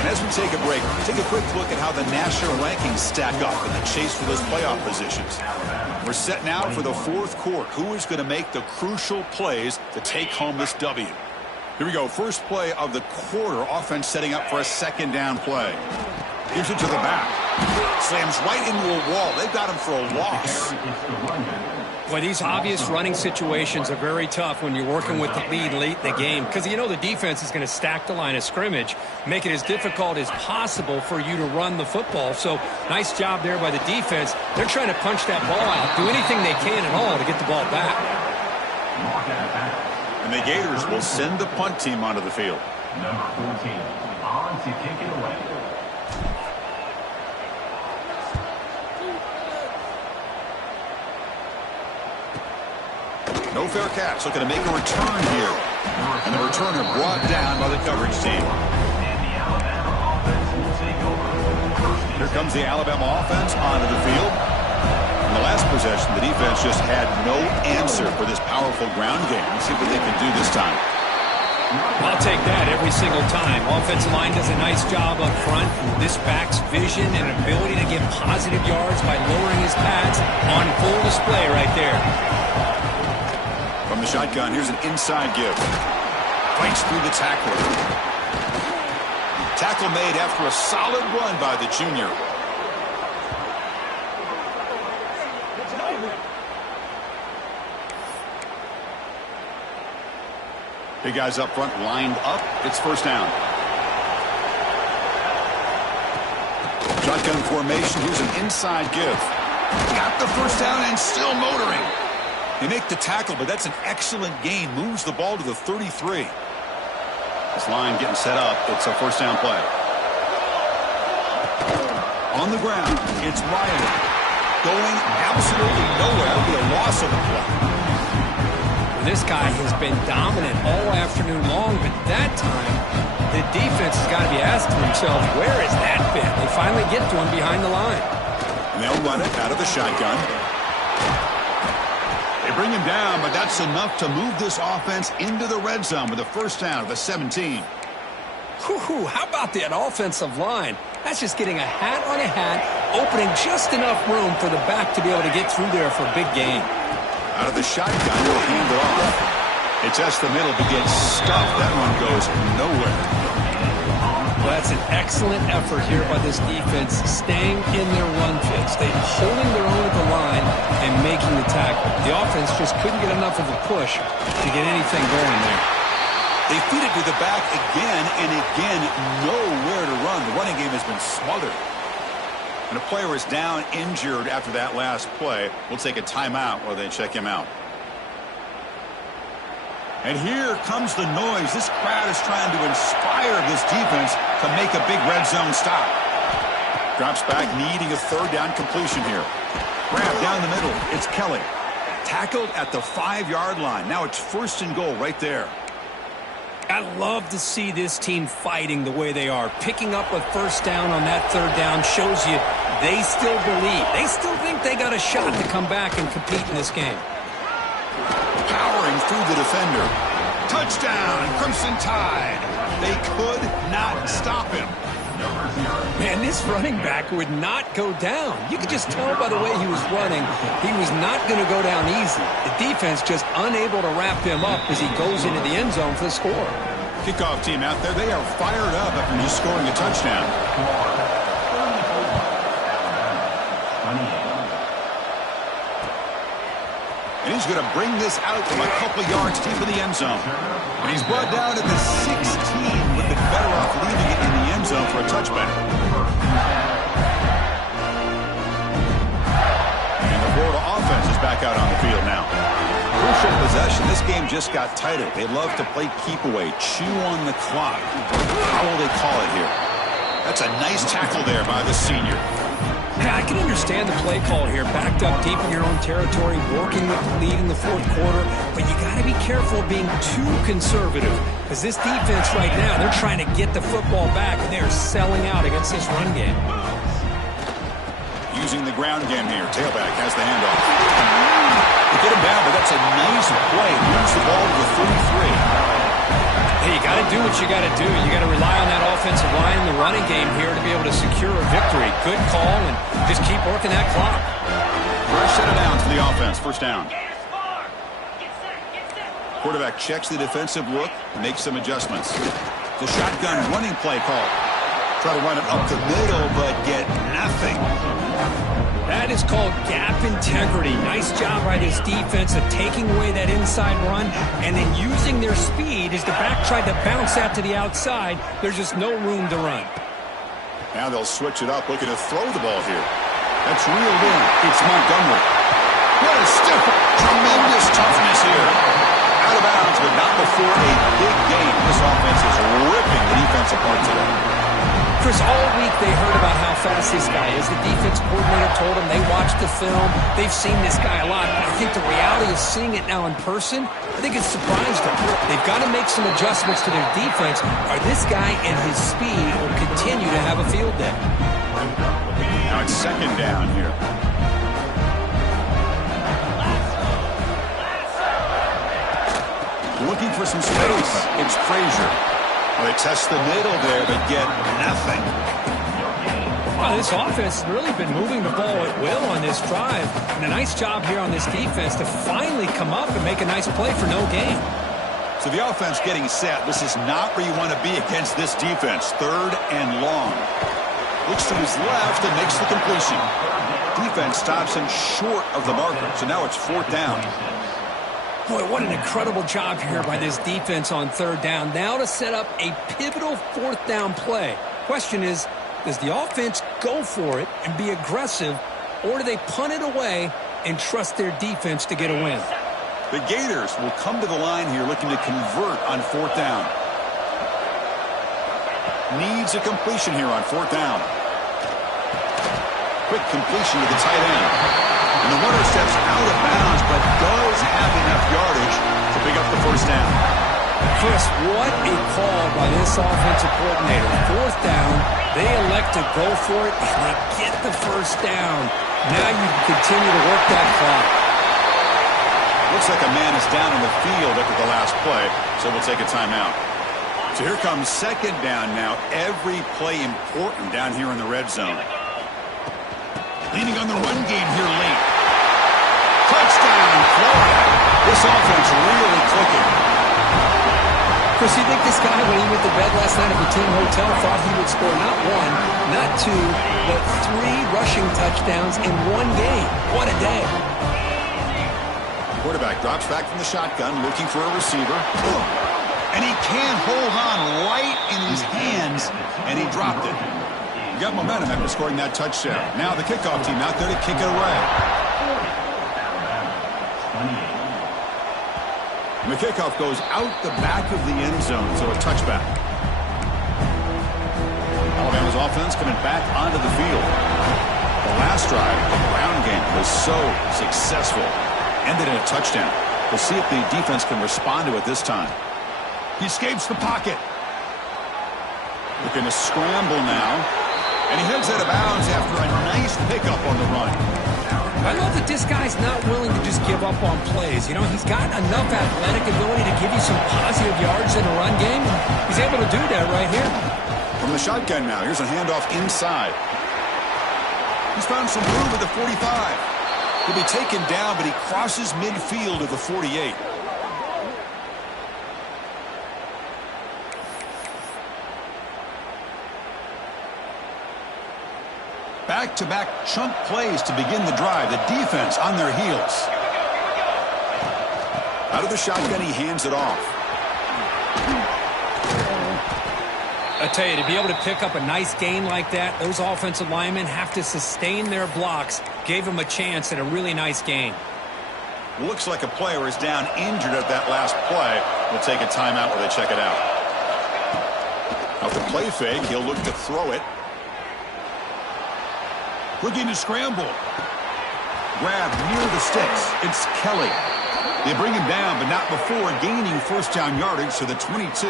And as we take a break, take a quick look at how the national rankings stack up in the chase for those playoff positions. We're set now for the 4th quarter. Who is going to make the crucial plays to take home this W? Here we go. First play of the quarter. Offense setting up for a 2nd down play. Gives it to the back. Slams right into a wall. They've got him for a loss. Well, these obvious running situations are very tough when you're working with the lead late in the game because you know the defense is going to stack the line of scrimmage, make it as difficult as possible for you to run the football. So nice job there by the defense. They're trying to punch that ball out, do anything they can at all to get the ball back. And the Gators will send the punt team onto the field. Number 14, on to kick it away. No fair catch. Looking to make a return here. And the returner brought down by the coverage team. And the Alabama offense will take over. Here comes the Alabama offense onto the field. In the last possession, the defense just had no answer for this powerful ground game. Let's see what they can do this time. I'll take that every single time. Offensive line does a nice job up front. This back's vision and ability to get positive yards by lowering his pads on full display right there. From the shotgun, here's an inside give. Breaks through the tackler. Tackle made after a solid run by the junior. Big guys up front lined up. It's 1st down. Shotgun formation. Here's an inside give. Got the 1st down and still motoring. They make the tackle, but that's an excellent gain. Moves the ball to the 33. This line getting set up. It's a 1st down play. On the ground, it's Riley. Going absolutely nowhere. It'll be a loss of the play. This guy has been dominant all afternoon long, but that time, the defense has got to be asking themselves, where has that been? They finally get to him behind the line. And they'll run it out of the shotgun. They bring him down, but that's enough to move this offense into the red zone with a 1st down of the 17. Whew, how about that offensive line? That's just getting a hat on a hat, opening just enough room for the back to be able to get through there for a big gain. Out of the shotgun, he'll hand it off. It tests the middle, but gets stuffed. That one goes nowhere. Well, that's an excellent effort here by this defense, staying in their run fix. They're holding their own at the line and making the tackle. The offense just couldn't get enough of a push to get anything going there. They feed it to the back again and again. Nowhere to run. The running game has been smothered. And a player is down injured after that last play. We'll take a timeout while they check him out. And here comes the noise. This crowd is trying to inspire this defense to make a big red zone stop. Drops back, needing a third down completion here. Grab down the middle. It's Kelly. Tackled at the 5-yard line. Now it's 1st and goal right there. I love to see this team fighting the way they are. Picking up a first down on that 3rd down shows you they still believe. They still think they got a shot to come back and compete in this game. Powering through the defender. Touchdown, Crimson Tide. They could not stop him. Man, this running back would not go down. You could just tell by the way he was running, he was not going to go down easy. The defense just unable to wrap him up as he goes into the end zone for the score. Kickoff team out there, they are fired up after just scoring a touchdown. And he's going to bring this out from a couple yards deep in the end zone. And he's brought down at the 16. Would be better off leaving it in the end zone for a touchback. And the Florida offense is back out on the field now. Crucial possession. This game just got tighter. They love to play keep away, chew on the clock. How will they call it here? That's a nice tackle there by the senior. Yeah, I can understand the play call here. Backed up deep in your own territory, working with the lead in the 4th quarter. But you got to be careful of being too conservative. Because this defense right now, they're trying to get the football back, and they're selling out against this run game. Using the ground game here. Tailback has the handoff. They get him down, but that's a nice play. Moves the ball to the 33. Hey, you got to do what you got to do. You got to rely on that offensive line and the running game here to be able to secure a victory. Good call, and just keep working that clock. Fresh set of downs for the offense. 1st down. Quarterback checks the defensive look, makes some adjustments. The shotgun running play call. Try to run it up the middle, but get nothing. That is called gap integrity. Nice job by this defense of taking away that inside run and then using their speed as the back tried to bounce out to the outside. There's just no room to run. Now they'll switch it up, looking to throw the ball here. That's reeled in. It's Montgomery. What a stiff, tremendous toughness here. Out of bounds, but not before a big game. This offense is ripping the defense apart today. Chris, all week they heard about how fast this guy is. The defense coordinator told them they watched the film. They've seen this guy a lot. But I think the reality of seeing it now in person, I think it's surprised them. They've got to make some adjustments to their defense, or this guy and his speed will continue to have a field day. Now it's 2nd down here. Looking for some space. It's Frazier. Well, they test the middle there, but get nothing. Well, this offense has really been moving the ball at will on this drive. And a nice job here on this defense to finally come up and make a nice play for no gain. So the offense getting set. This is not where you want to be against this defense. 3rd and long. Looks to his left and makes the completion. Defense stops him short of the marker. So now it's 4th down. Boy, what an incredible job here by this defense on 3rd down. Now to set up a pivotal 4th down play. Question is, does the offense go for it and be aggressive, or do they punt it away and trust their defense to get a win? The Gators will come to the line here looking to convert on 4th down. Needs a completion here on 4th down. Quick completion to the tight end. And the runner steps out of bounds, but does have enough yardage to pick up the 1st down. Chris, what a call by this offensive coordinator. 4th down, they elect to go for it, and they get the 1st down. Now you can continue to work that clock. Looks like a man is down in the field after the last play, so we'll take a timeout. So here comes 2nd down now. Every play important down here in the red zone. Leaning on the run game here late. Touchdown, Florida. This offense really clicking. Chris, you think this guy, when he went to bed last night at the team hotel, thought he would score not one, not two, but 3 rushing touchdowns in one game? What a day. Quarterback drops back from the shotgun, looking for a receiver. And he can't hold on right in his hands, and he dropped it. He got momentum after scoring that touchdown. Now the kickoff team out there to kick it away. And the kickoff goes out the back of the end zone, so a touchback. Alabama's offense coming back onto the field. The last drive, the ground game was so successful. Ended in a touchdown. We'll see if the defense can respond to it this time. He escapes the pocket. Looking to scramble now. And he heads out of bounds after a nice pickup on the run. I love that this guy's not willing to just give up on plays. You know, he's got enough athletic ability to give you some positive yards in a run game. He's able to do that right here. From the shotgun now, here's a handoff inside. He's found some room at the 45. He'll be taken down, but he crosses midfield at the 48. Back-to-back chunk plays to begin the drive. The defense on their heels. Out of the shotgun, he hands it off. I tell you, to be able to pick up a nice gain like that, those offensive linemen have to sustain their blocks. Gave him a chance at a really nice gain. Looks like a player is down injured at that last play. We'll take a timeout while they check it out. Out the play fake, he'll look to throw it. Looking to scramble. Grab near the sticks. It's Kelly. They bring him down, but not before gaining first down yardage to the 22.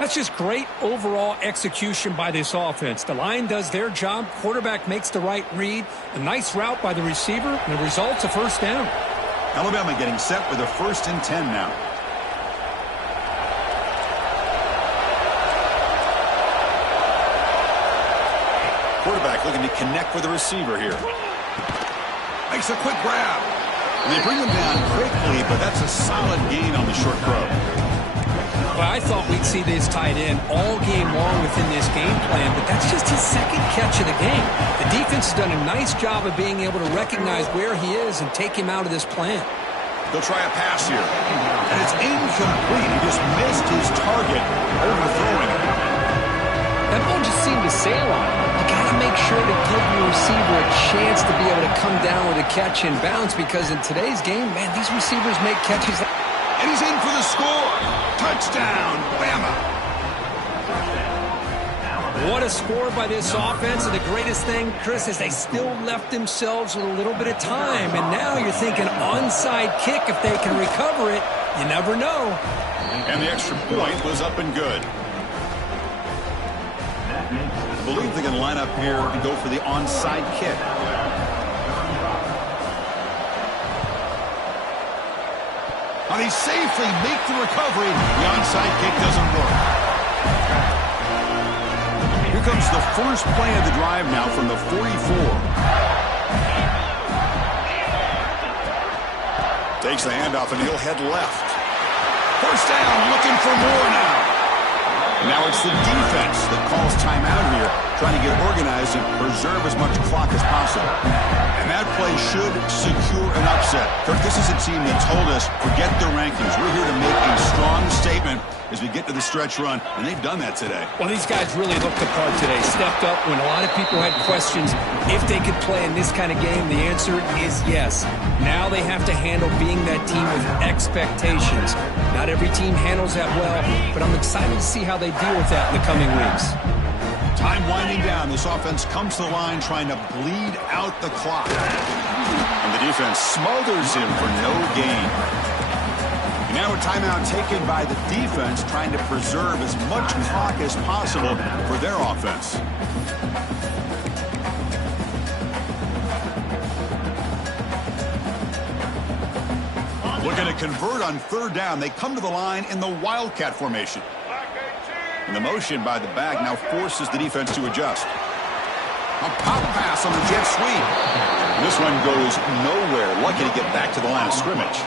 That's just great overall execution by this offense. The line does their job. Quarterback makes the right read. A nice route by the receiver, and the result's a first down. Alabama getting set with a 1st and 10 now. Quarterback looking to connect with the receiver here. Makes a quick grab. And they bring him down quickly, but that's a solid gain on the short throw. Well, I thought we'd see this tight end all game long within this game plan, but that's just his 2nd catch of the game. The defense has done a nice job of being able to recognize where he is and take him out of this plan. They'll try a pass here. And it's incomplete. He just missed his target, overthrowing it. That ball just seemed to sail on him. You got to make sure to give your receiver a chance to be able to come down with a catch and bounce, because in today's game, man, these receivers make catches. And he's in for the score. Touchdown, Bama. What a score by this offense. And the greatest thing, Chris, is they still left themselves with a little bit of time. And now you're thinking onside kick, if they can recover it. You never know. And the extra point was up and good. I believe they can line up here and go for the onside kick. And they safely make the recovery. The onside kick doesn't work. Here comes the first play of the drive now from the 44. Takes the handoff and he'll head left. First down, looking for more now. Now it's the defense that calls timeout here, trying to get organized and preserve as much clock as possible. And that play should secure an upset. Kirk, this is a team that told us, forget the rankings. We're here to make a strong statement as we get to the stretch run, and they've done that today. Well, these guys really looked the part today. Stepped up when a lot of people had questions if they could play in this kind of game. The answer is yes. Now they have to handle being that team with expectations. Not every team handles that well, but I'm excited to see how they deal with that in the coming weeks. Time winding down. This offense comes to the line trying to bleed out the clock. And the defense smothers him for no gain. And now a timeout taken by the defense, trying to preserve as much clock as possible for their offense. Looking to convert on 3rd down. They come to the line in the Wildcat formation. And the motion by the back now forces the defense to adjust. A pop pass on the jet sweep. And this one goes nowhere. Lucky to get back to the line of scrimmage.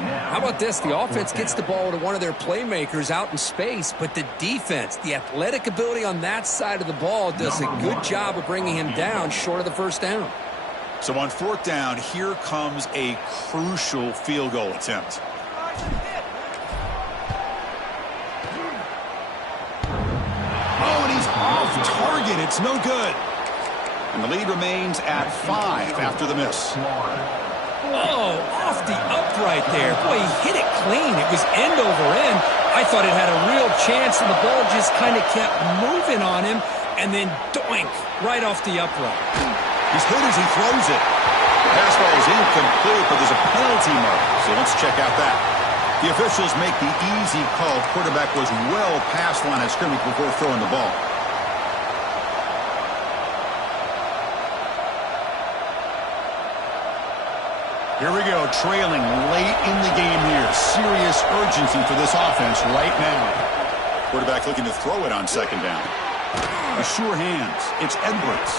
How about this? The offense gets the ball to one of their playmakers out in space, but the defense, the athletic ability on that side of the ball does a good job of bringing him down short of the first down. So on fourth down, here comes a crucial field goal attempt. Oh, and he's off target. It's no good. And the lead remains at 5 after the miss. Oh, off the upright there. Boy, he hit it clean. It was end over end. I thought it had a real chance, and the ball just kind of kept moving on him, and then doink, right off the upright. He's hit as he throws it. The pass ball is incomplete, but there's a penalty mark, so let's check out that. The officials make the easy call. Quarterback was well past the line of scrimmage before throwing the ball. Here we go, trailing late in the game here. Serious urgency for this offense right now. Quarterback looking to throw it on second down. The sure hands. It's Edwards.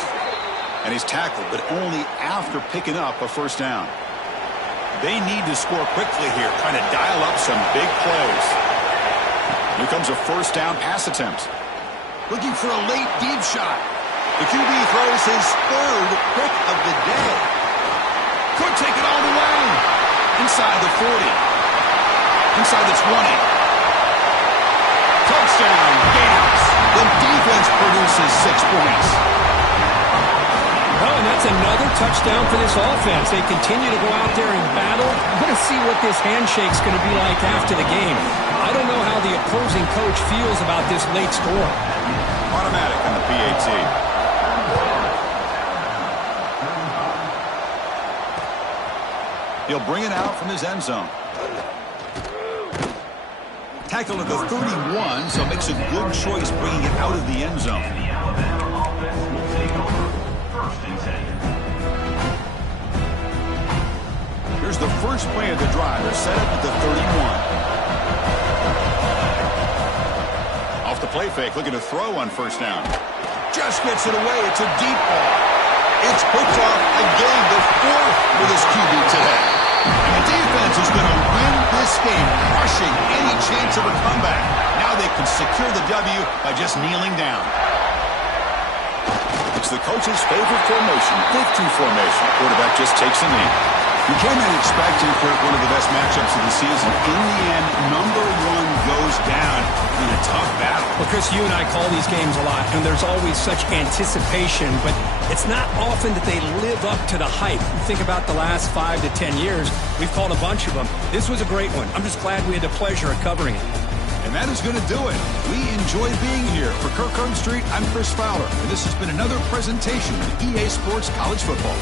And he's tackled, but only after picking up a first down. They need to score quickly here, trying to dial up some big plays. Here comes a first down pass attempt. Looking for a late deep shot. The QB throws his third pick of the day. Could take it all the way. Inside the 40. Inside the 20. Touchdown, Gators. The defense produces 6 points. Oh, and that's another touchdown for this offense. They continue to go out there and battle. I'm going to see what this handshake's going to be like after the game. I don't know how the opposing coach feels about this late score. Automatic on the PAT. He'll bring it out from his end zone. Tackle at the 31, so makes a good choice bringing it out of the end zone. And the Alabama offense will take over. First and 10. Here's the first play of the drive. They're set up at the 31. Off the play fake, looking to throw on first down. Just gets it away. It's a deep ball. It's picked off again, the 4th for this QB today. And the defense is going to win this game, crushing any chance of a comeback. Now they can secure the W by just kneeling down. It's the coach's favorite formation, 5-2 formation. Quarterback just takes a knee. You came in expecting for one of the best matchups of the season. In the end, number 1 goes down in a tough battle. Well, Chris, you and I call these games a lot, and there's always such anticipation, but it's not often that they live up to the hype. You think about the last 5 to 10 years, we've called a bunch of them. This was a great one. I'm just glad we had the pleasure of covering it. And that is going to do it. We enjoy being here. For Kirk Street, I'm Chris Fowler, and this has been another presentation of EA Sports College Football.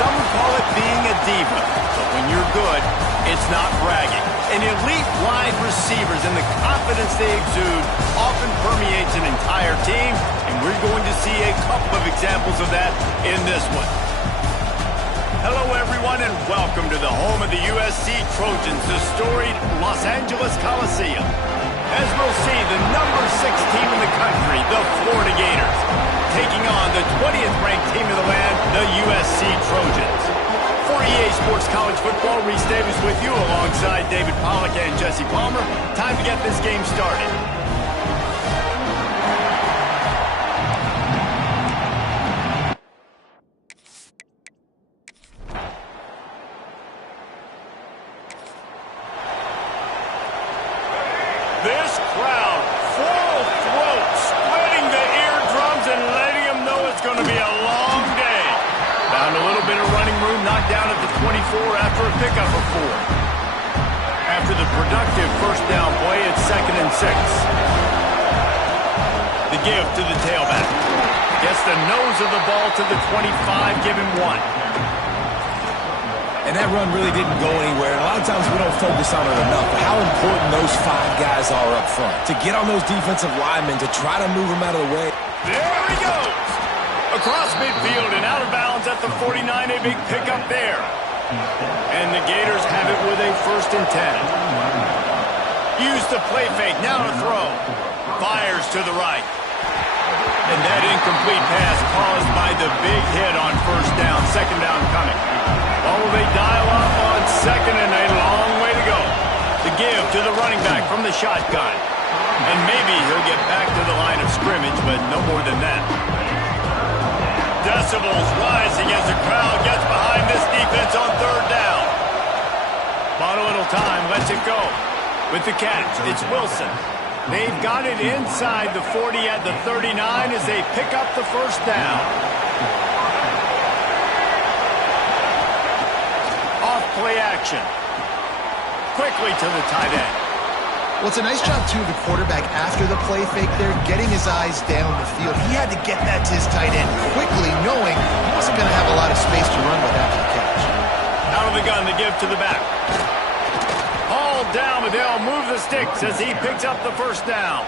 some call it being a diva. But when you're good, it's not bragging. And elite wide receivers and the confidence they exude often permeates an entire team, and we're going to see a couple of examples of that in this one. Hello, everyone, and welcome to the home of the USC Trojans, the storied Los Angeles Coliseum. As we'll see, the number 6 team in the country, the Florida Gators, taking on the 20th ranked team of the land, the USC Trojans. For EA Sports College Football, Reese Davis with you alongside David Pollack and Jesse Palmer. Time to get this game started. This crowd, full throat, splitting the eardrums and letting them know it's going to be a long day. Found a little bit of running room, knocked down at the 24 after a pickup of 4. After the productive first down play, it's 2nd and 6. The give to the tailback. Gets the nose of the ball to the 25, give him 1. And that run really didn't go anywhere. And a lot of times we don't focus on it enough. But how important those 5 guys are up front. To get on those defensive linemen, to try to move them out of the way. There he goes. Across midfield and out of bounds at the 49. A big pickup there. And the Gators have it with a 1st and 10. Use the play fake. Now to throw. Fires to the right. And that incomplete pass caused by the big hit on 1st down. 2nd down coming. Oh, they dial up on 2nd and a long way to go. The give to the running back from the shotgun. And maybe he'll get back to the line of scrimmage, but no more than that. Decibels rising as the crowd gets behind this defense on 3rd down. Bought a little time, lets it go. With the catch, it's Wilson. They've got it inside the 40 at the 39 as they pick up the 1st down. Play action. Quickly to the tight end. Well, it's a nice job, too, of the quarterback after the play fake there, getting his eyes down the field. He had to get that to his tight end quickly, knowing he wasn't going to have a lot of space to run with after the catch. Out of the gun, the give to the back. Hauled down, but they'll move the sticks as he picks up the 1st down.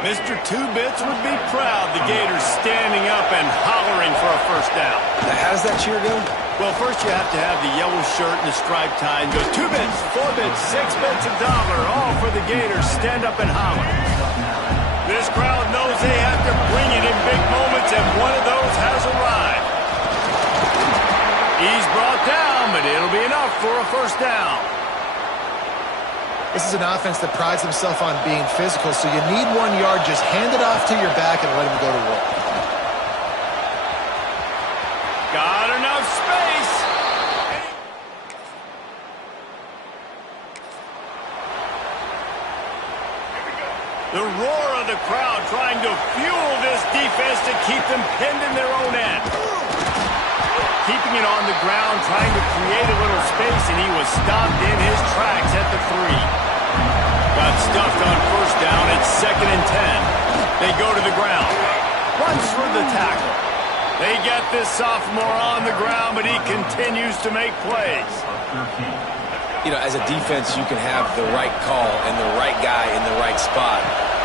Mr. Two-Bits would be proud. The Gators standing up and hollering for a 1st down. Now, how does that cheer go? Well, first you have to have the yellow shirt and the striped tie and go 2 bits, 4 bits, 6 bits, $1, all for the Gators. Stand up and holler. This crowd knows they have to bring it in big moments, and one of those has arrived. He's brought down, but it'll be enough for a 1st down. This is an offense that prides himself on being physical, so you need 1 yard. Just hand it off to your back and let him go to work. Got enough space. The roar of the crowd trying to fuel this defense to keep them pinned in their own end. Keeping it on the ground, trying to create a little space, and he was stopped in his tracks at the 3. Got stuffed on 1st down. It's 2nd and 10. They go to the ground. Runs through the tackle. They get this sophomore on the ground, but he continues to make plays. You know, as a defense, you can have the right call and the right guy in the right spot,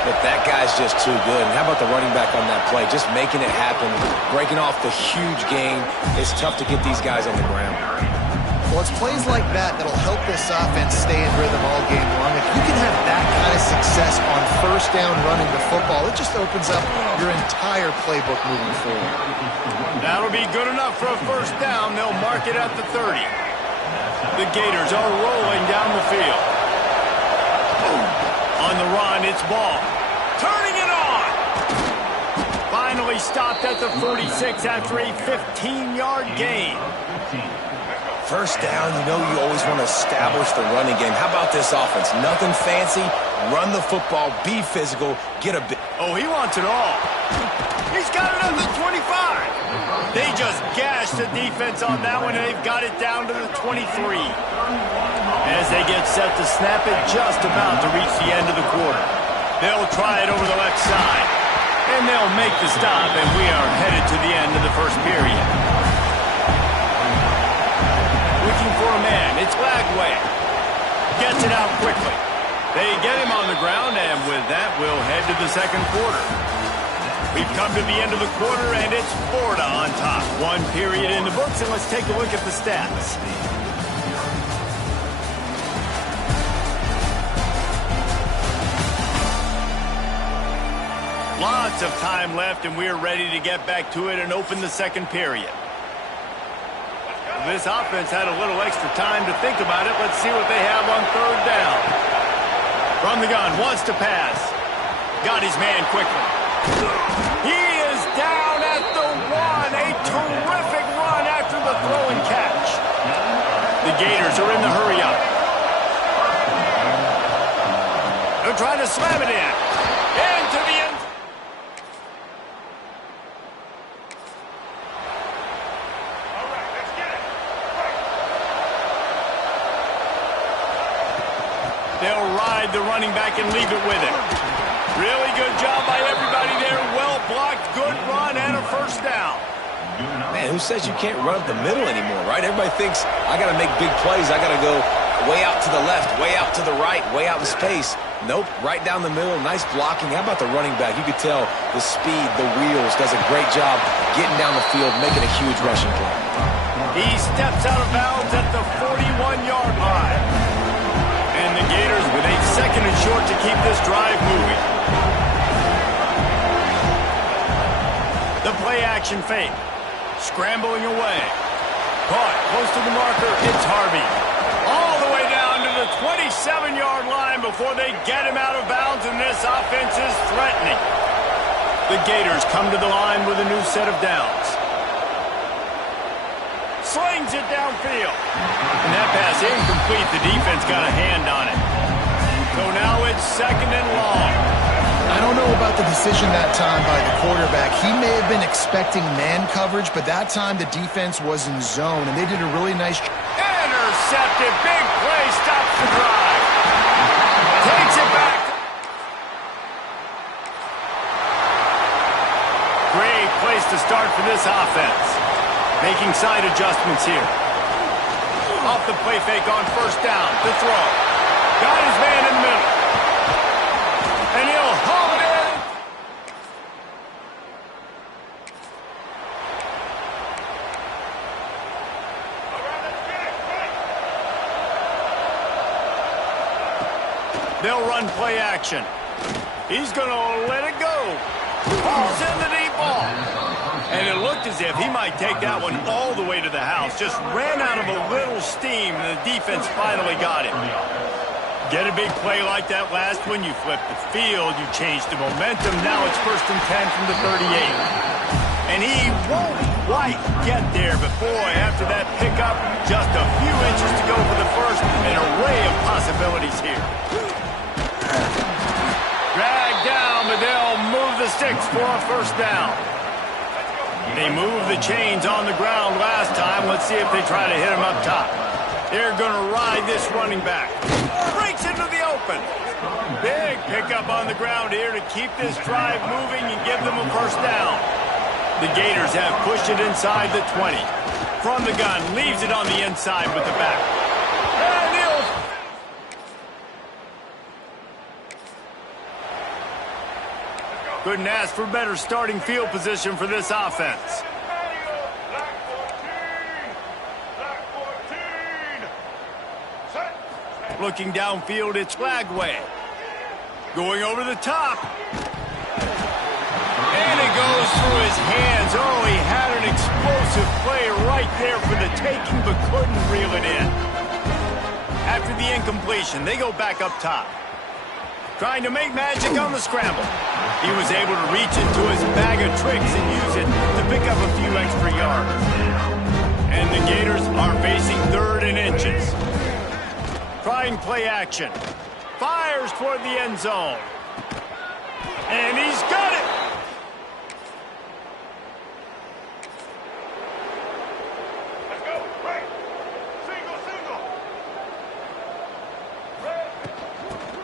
but that guy's just too good. And how about the running back on that play? Just making it happen, breaking off the huge gain. It's tough to get these guys on the ground. Well, it's plays like that that'll help this offense stay in rhythm all game long. If you can have that kind of success on 1st down running the football, it just opens up your entire playbook moving forward. That'll be good enough for a 1st down. They'll mark it at the 30. The Gators are rolling down the field. On the run, it's Ball. Turning it on! Finally stopped at the 46 after a 15-yard gain. 1st down, you know you always want to establish the running game. How about this offense? Nothing fancy. Run the football, be physical, get a bit. Oh, he wants it all. He's got it at the 25. They just gashed the defense on that one, and they've got it down to the 23. As they get set to snap it, just about to reach the end of the quarter. They'll try it over the left side, and they'll make the stop, and we are headed to the end of the 1st period. gets it out quickly. They get him on the ground, and with that, we'll head to the second quarter. We've come to the end of the quarter, and it's Florida on top. One period in the books, and let's take a look at the stats. Lots of time left, and we're ready to get back to it and open the second period. This offense had a little extra time to think about it. Let's see what they have on third down. From the gun, wants to pass. Got his man quickly. He is down at the one. A terrific run after the throw and catch. The Gators are in the hurry up. They're trying to slam it in. Into the end. They'll ride the running back and leave it with him. Really good job by everybody there. Well blocked, good run, and a first down. Man, who says you can't run up the middle anymore, right? Everybody thinks, I got to make big plays. I got to go way out to the left, way out to the right, way out in space. Nope, right down the middle. Nice blocking. How about the running back? You could tell the speed, the wheels, does a great job getting down the field, making a huge rushing play. He steps out of bounds at the 41-yard line. And the Gators with 8 seconds and short to keep this drive moving. The play action fake. Scrambling away. Caught close to the marker. It's Harvey. All the way down to the 27-yard line before they get him out of bounds, and this offense is threatening. The Gators come to the line with a new set of downs. Slings it downfield. And that pass incomplete. The defense got a hand on it. So now it's second and long. I don't know about the decision that time by the quarterback. He may have been expecting man coverage, but that time the defense was in zone, and they did a really nice job. Intercepted. Big play. Stops the drive. Takes it back. Great place to start for this offense. Making side adjustments here. Off the play fake on first down. To throw. Got his man in the middle. And he'll haul it in. They'll run play action. He's going to let it go. Falls in the deep ball. And it looked as if he might take that one all the way to the house. Just ran out of a little steam, and the defense finally got him. Get a big play like that last one, you flip the field, you change the momentum. Now it's 1st and 10 from the 38. And he won't quite get there, but boy, after that pickup, just a few inches to go for the first. An array of possibilities here. Dragged down, but they'll move the sticks for a first down. They moved the chains on the ground last time. Let's see if they try to hit him up top. They're going to ride this running back. Breaks into the open. Big pickup on the ground here to keep this drive moving and give them a first down. The Gators have pushed it inside the 20. From the gun, leaves it on the inside with the back. And he'll... Couldn't ask for better starting field position for this offense. Looking downfield, it's Flagway. Going over the top. And it goes through his hands. Oh, he had an explosive play right there for the taking, but couldn't reel it in. After the incompletion, they go back up top. Trying to make magic on the scramble. He was able to reach into his bag of tricks and use it to pick up a few extra yards. And the Gators are facing 3rd and inches. Trying play action. Fires toward the end zone. And he's got it! Let's go. Right. Single.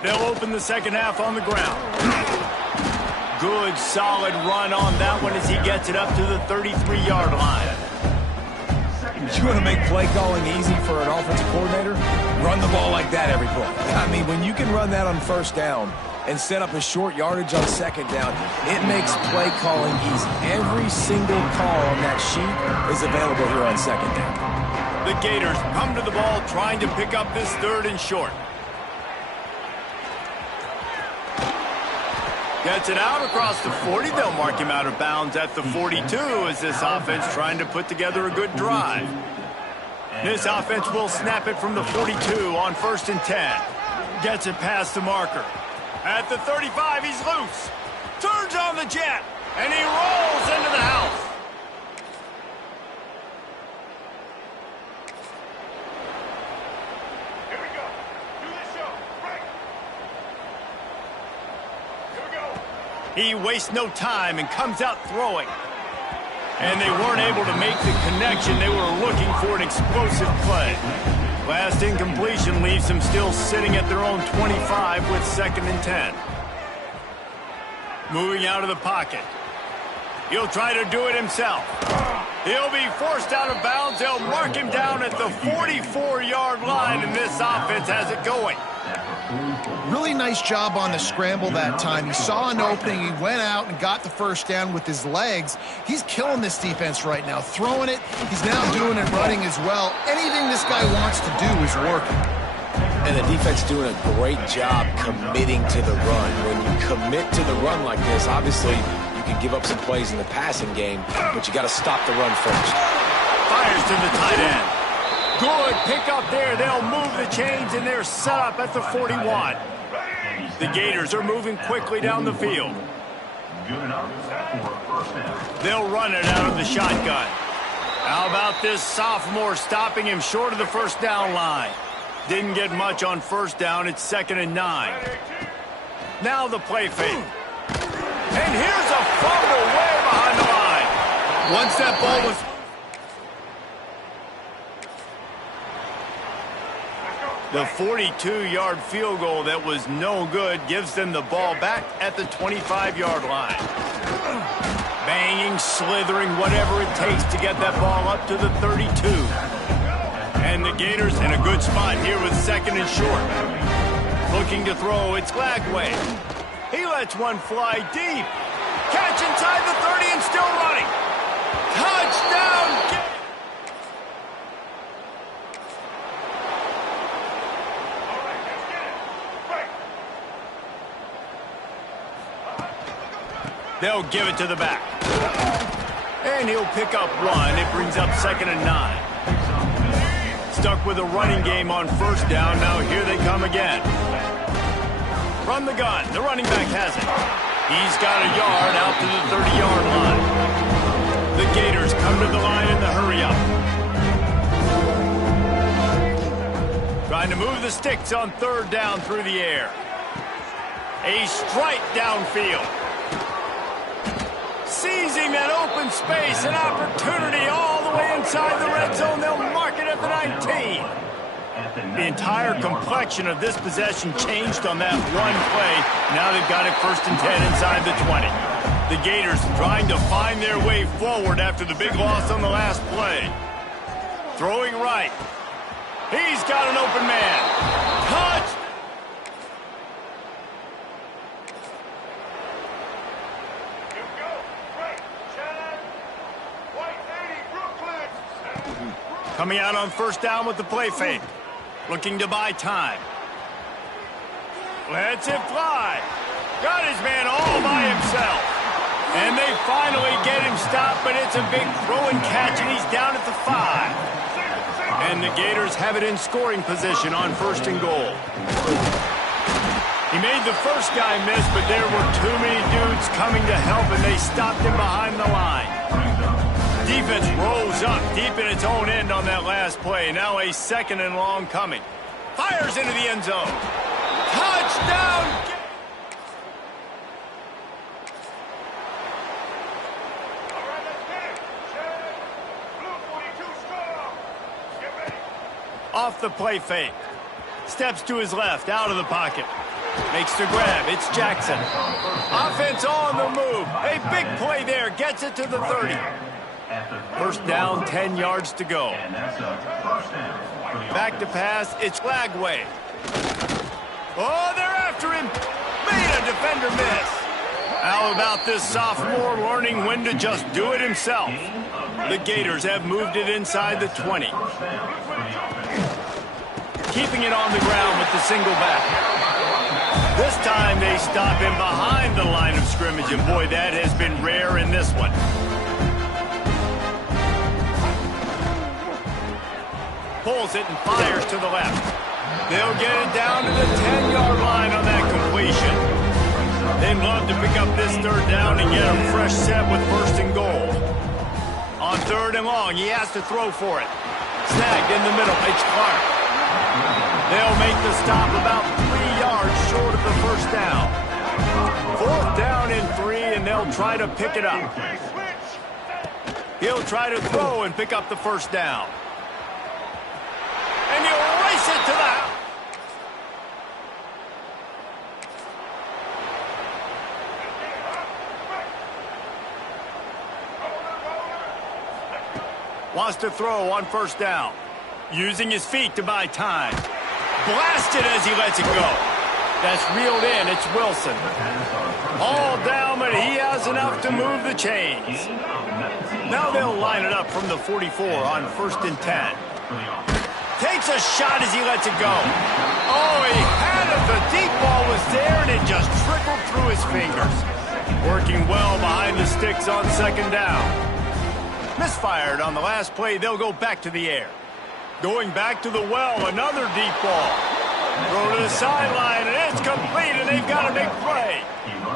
They'll open the second half on the ground. Good, solid run on that one as he gets it up to the 33-yard line. You want to make play calling easy for an offensive coordinator? Run the ball like that every play. I mean, when you can run that on first down and set up a short yardage on second down, it makes play calling easy. Every single call on that sheet is available here on second down. The Gators come to the ball trying to pick up this 3rd and short. Gets it out across the 40. They'll mark him out of bounds at the 42 as this offense trying to put together a good drive. This offense will snap it from the 42 on 1st and 10. Gets it past the marker. At the 35, he's loose. Turns on the jet, and he rolls into the house. Here we go. Do the show. Right. Here we go. He wastes no time and comes out throwing. And they weren't able to make the connection. They were looking for an explosive play. Last incompletion leaves them still sitting at their own 25 with 2nd and 10. Moving out of the pocket. He'll try to do it himself. He'll be forced out of bounds. They'll mark him down at the 44-yard line, and this offense has it going. Really nice job on the scramble that time. He saw an opening. He went out and got the first down with his legs. He's killing this defense right now. Throwing it. He's now doing it running as well. Anything this guy wants to do is working. And the defense doing a great job committing to the run. When you commit to the run like this, obviously you can give up some plays in the passing game, but you got to stop the run first. Fires to the tight end. Good pick up there. They'll move the chains, and they're set up at the 41. The Gators are moving quickly down the field. Good enough for 1st down. They'll run it out of the shotgun. How about this sophomore stopping him short of the 1st down line? Didn't get much on 1st down. It's 2nd and 9. Now the play fake. And here's a fumble way behind the line. Once that ball was... The 42-yard field goal that was no good gives them the ball back at the 25-yard line. Banging, slithering, whatever it takes to get that ball up to the 32. And the Gators in a good spot here with 2nd and short. Looking to throw, it's Glagway. He lets one fly deep. Catch inside the 30 and still running. Touchdown! They'll give it to the back. And he'll pick up 1. It brings up 2nd and 9. Stuck with a running game on 1st down. Now here they come again. From the gun, the running back has it. He's got a yard out to the 30-yard line. The Gators come to the line in the hurry up. Trying to move the sticks on 3rd down through the air. A strike downfield. Seizing that open space, an opportunity all the way inside the red zone. They'll mark it at the 19. The entire complexion of this possession changed on that one play. Now they've got it 1st and 10 inside the 20. The Gators trying to find their way forward after the big loss on the last play. Throwing right. He's got an open man. Touch! Coming out on 1st down with the play fake. Looking to buy time. Lets it fly. Got his man all by himself. And they finally get him stopped, but it's a big throw and catch, and he's down at the 5. And the Gators have it in scoring position on 1st and goal. He made the first guy miss, but there were too many dudes coming to help, and they stopped him behind the line. Defense rose up deep in its own end on that last play. Now a 2nd and long coming. Fires into the end zone. Touchdown! All right, let's get it. Blue 42 strong. Get ready. Off the play fake. Steps to his left, out of the pocket. Makes the grab. It's Jackson. Offense on the move. A big play there. Gets it to the 30. 1st down, 10 yards to go. And that's a 1st down. Back to pass, it's Lagway. Oh, they're after him. Made a defender miss. How about this sophomore learning when to just do it himself? The Gators have moved it inside the 20. Keeping it on the ground with the single back. This time they stop him behind the line of scrimmage, and boy, that has been rare in this one. Pulls it and fires to the left. They'll get it down to the 10-yard line on that completion. They'd love to pick up this third down and get a fresh set with first and goal. On third and long, he has to throw for it. Snagged in the middle, it's Clark. They'll make the stop about 3 yards short of the first down. Fourth down and 3, and they'll try to pick it up. He'll try to throw and pick up the first down. And he'll race it to the house. Wants to throw on first down. Using his feet to buy time. Blasted as he lets it go. That's reeled in. It's Wilson. All down, but he has enough to move the chains. Now they'll line it up from the 44 on first and 10. Takes a shot as he lets it go. Oh, he had it. The deep ball was there, and it just trickled through his fingers. Working well behind the sticks on second down. Misfired on the last play. They'll go back to the air. Going back to the well, another deep ball. Throw to the sideline, and it's complete, and they've got a big play.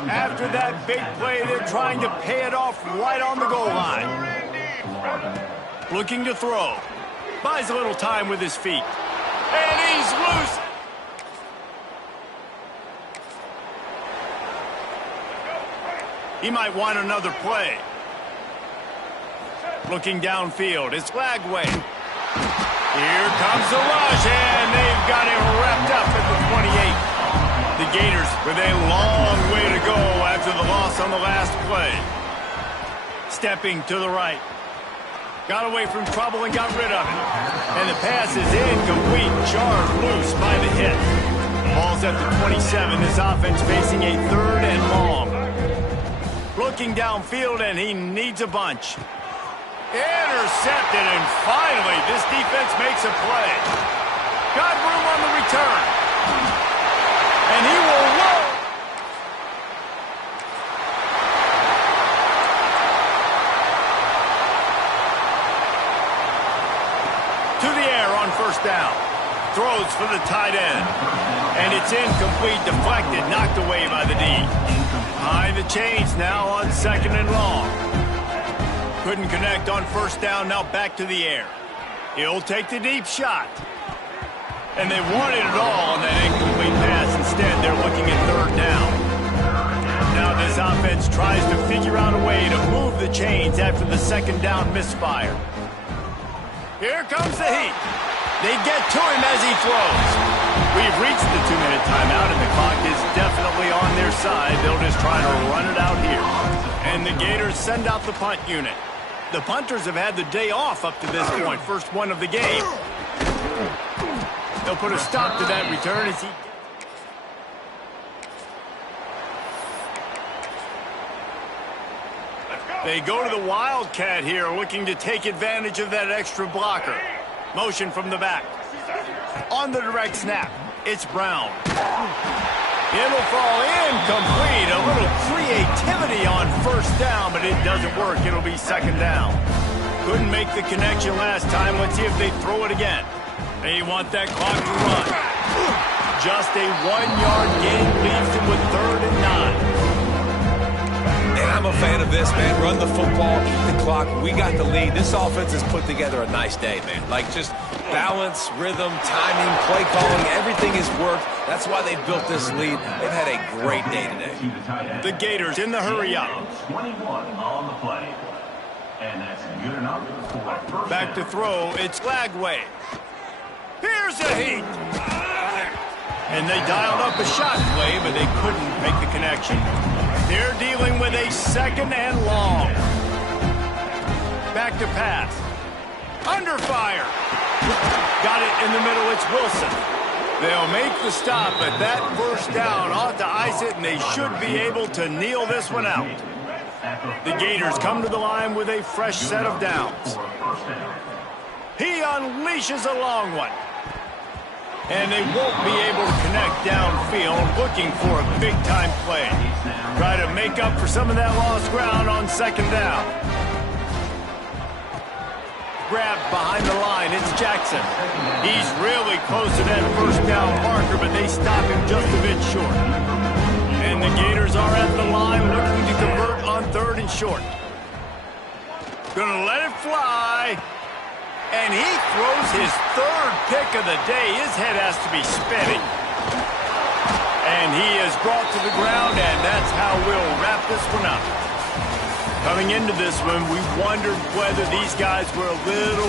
After that big play, they're trying to pay it off right on the goal line. Looking to throw. Buys a little time with his feet. And he's loose. He might want another play. Looking downfield, it's Lagway. Here comes the rush, and they've got him wrapped up at the 28. The Gators with a long way to go after the loss on the last play. Stepping to the right. Got away from trouble and got rid of it. And the pass is incomplete, charged loose by the hit. Ball's at the 27. This offense facing a third and long. Looking downfield, and he needs a bunch. Intercepted, and finally this defense makes a play. Got room on the return. And he will roll. To the air on first down. Throws for the tight end. And it's incomplete, deflected, knocked away by the D. Behind the chains now on second and long. Couldn't connect on first down, now back to the air. He'll take the deep shot. And they wanted it all on that incomplete pass. Instead, they're looking at third down. Now this offense tries to figure out a way to move the chains after the second down misfire. Here comes the heat. They get to him as he throws. We've reached the 2-minute timeout, and the clock is definitely on their side. They'll just try to run it out here. And the Gators send out the punt unit. The punters have had the day off up to this point. First one of the game. They'll put a stop to that return as he... They go to the Wildcat here, looking to take advantage of that extra blocker. Motion from the back. On the direct snap, it's Brown. It'll fall incomplete. A little creativity on first down, but it doesn't work. It'll be second down. Couldn't make the connection last time. Let's see if they throw it again. They want that clock to run. Just a 1-yard gain leaves them with third and 9. And I'm a fan of this, man. Run the football, eat the clock. We got the lead. This offense has put together a nice day, man. Like, just balance, rhythm, timing, play calling, everything has worked. That's why they built this lead. They've had a great day today. The Gators in the hurry up. 21 on the play. And that's good enough for first. Back to throw, it's Lagway. Here's the heat. And they dialed up a shot play, but they couldn't make the connection. They're dealing with a second and long. Back to pass. Under fire. Got it in the middle. It's Wilson. They'll make the stop, but that first down ought to ice it, and they should be able to kneel this one out. The Gators come to the line with a fresh set of downs. He unleashes a long one. And they won't be able to connect downfield, looking for a big-time play. Try to make up for some of that lost ground on second down. Grabbed behind the line, it's Jackson. He's really close to that first down marker, but they stop him just a bit short. And the Gators are at the line looking to convert on 3rd and short. Gonna let it fly. And he throws his 3rd pick of the day. His head has to be spinning. And he is brought to the ground, and that's how we'll wrap this one up. Coming into this one, we wondered whether these guys were a little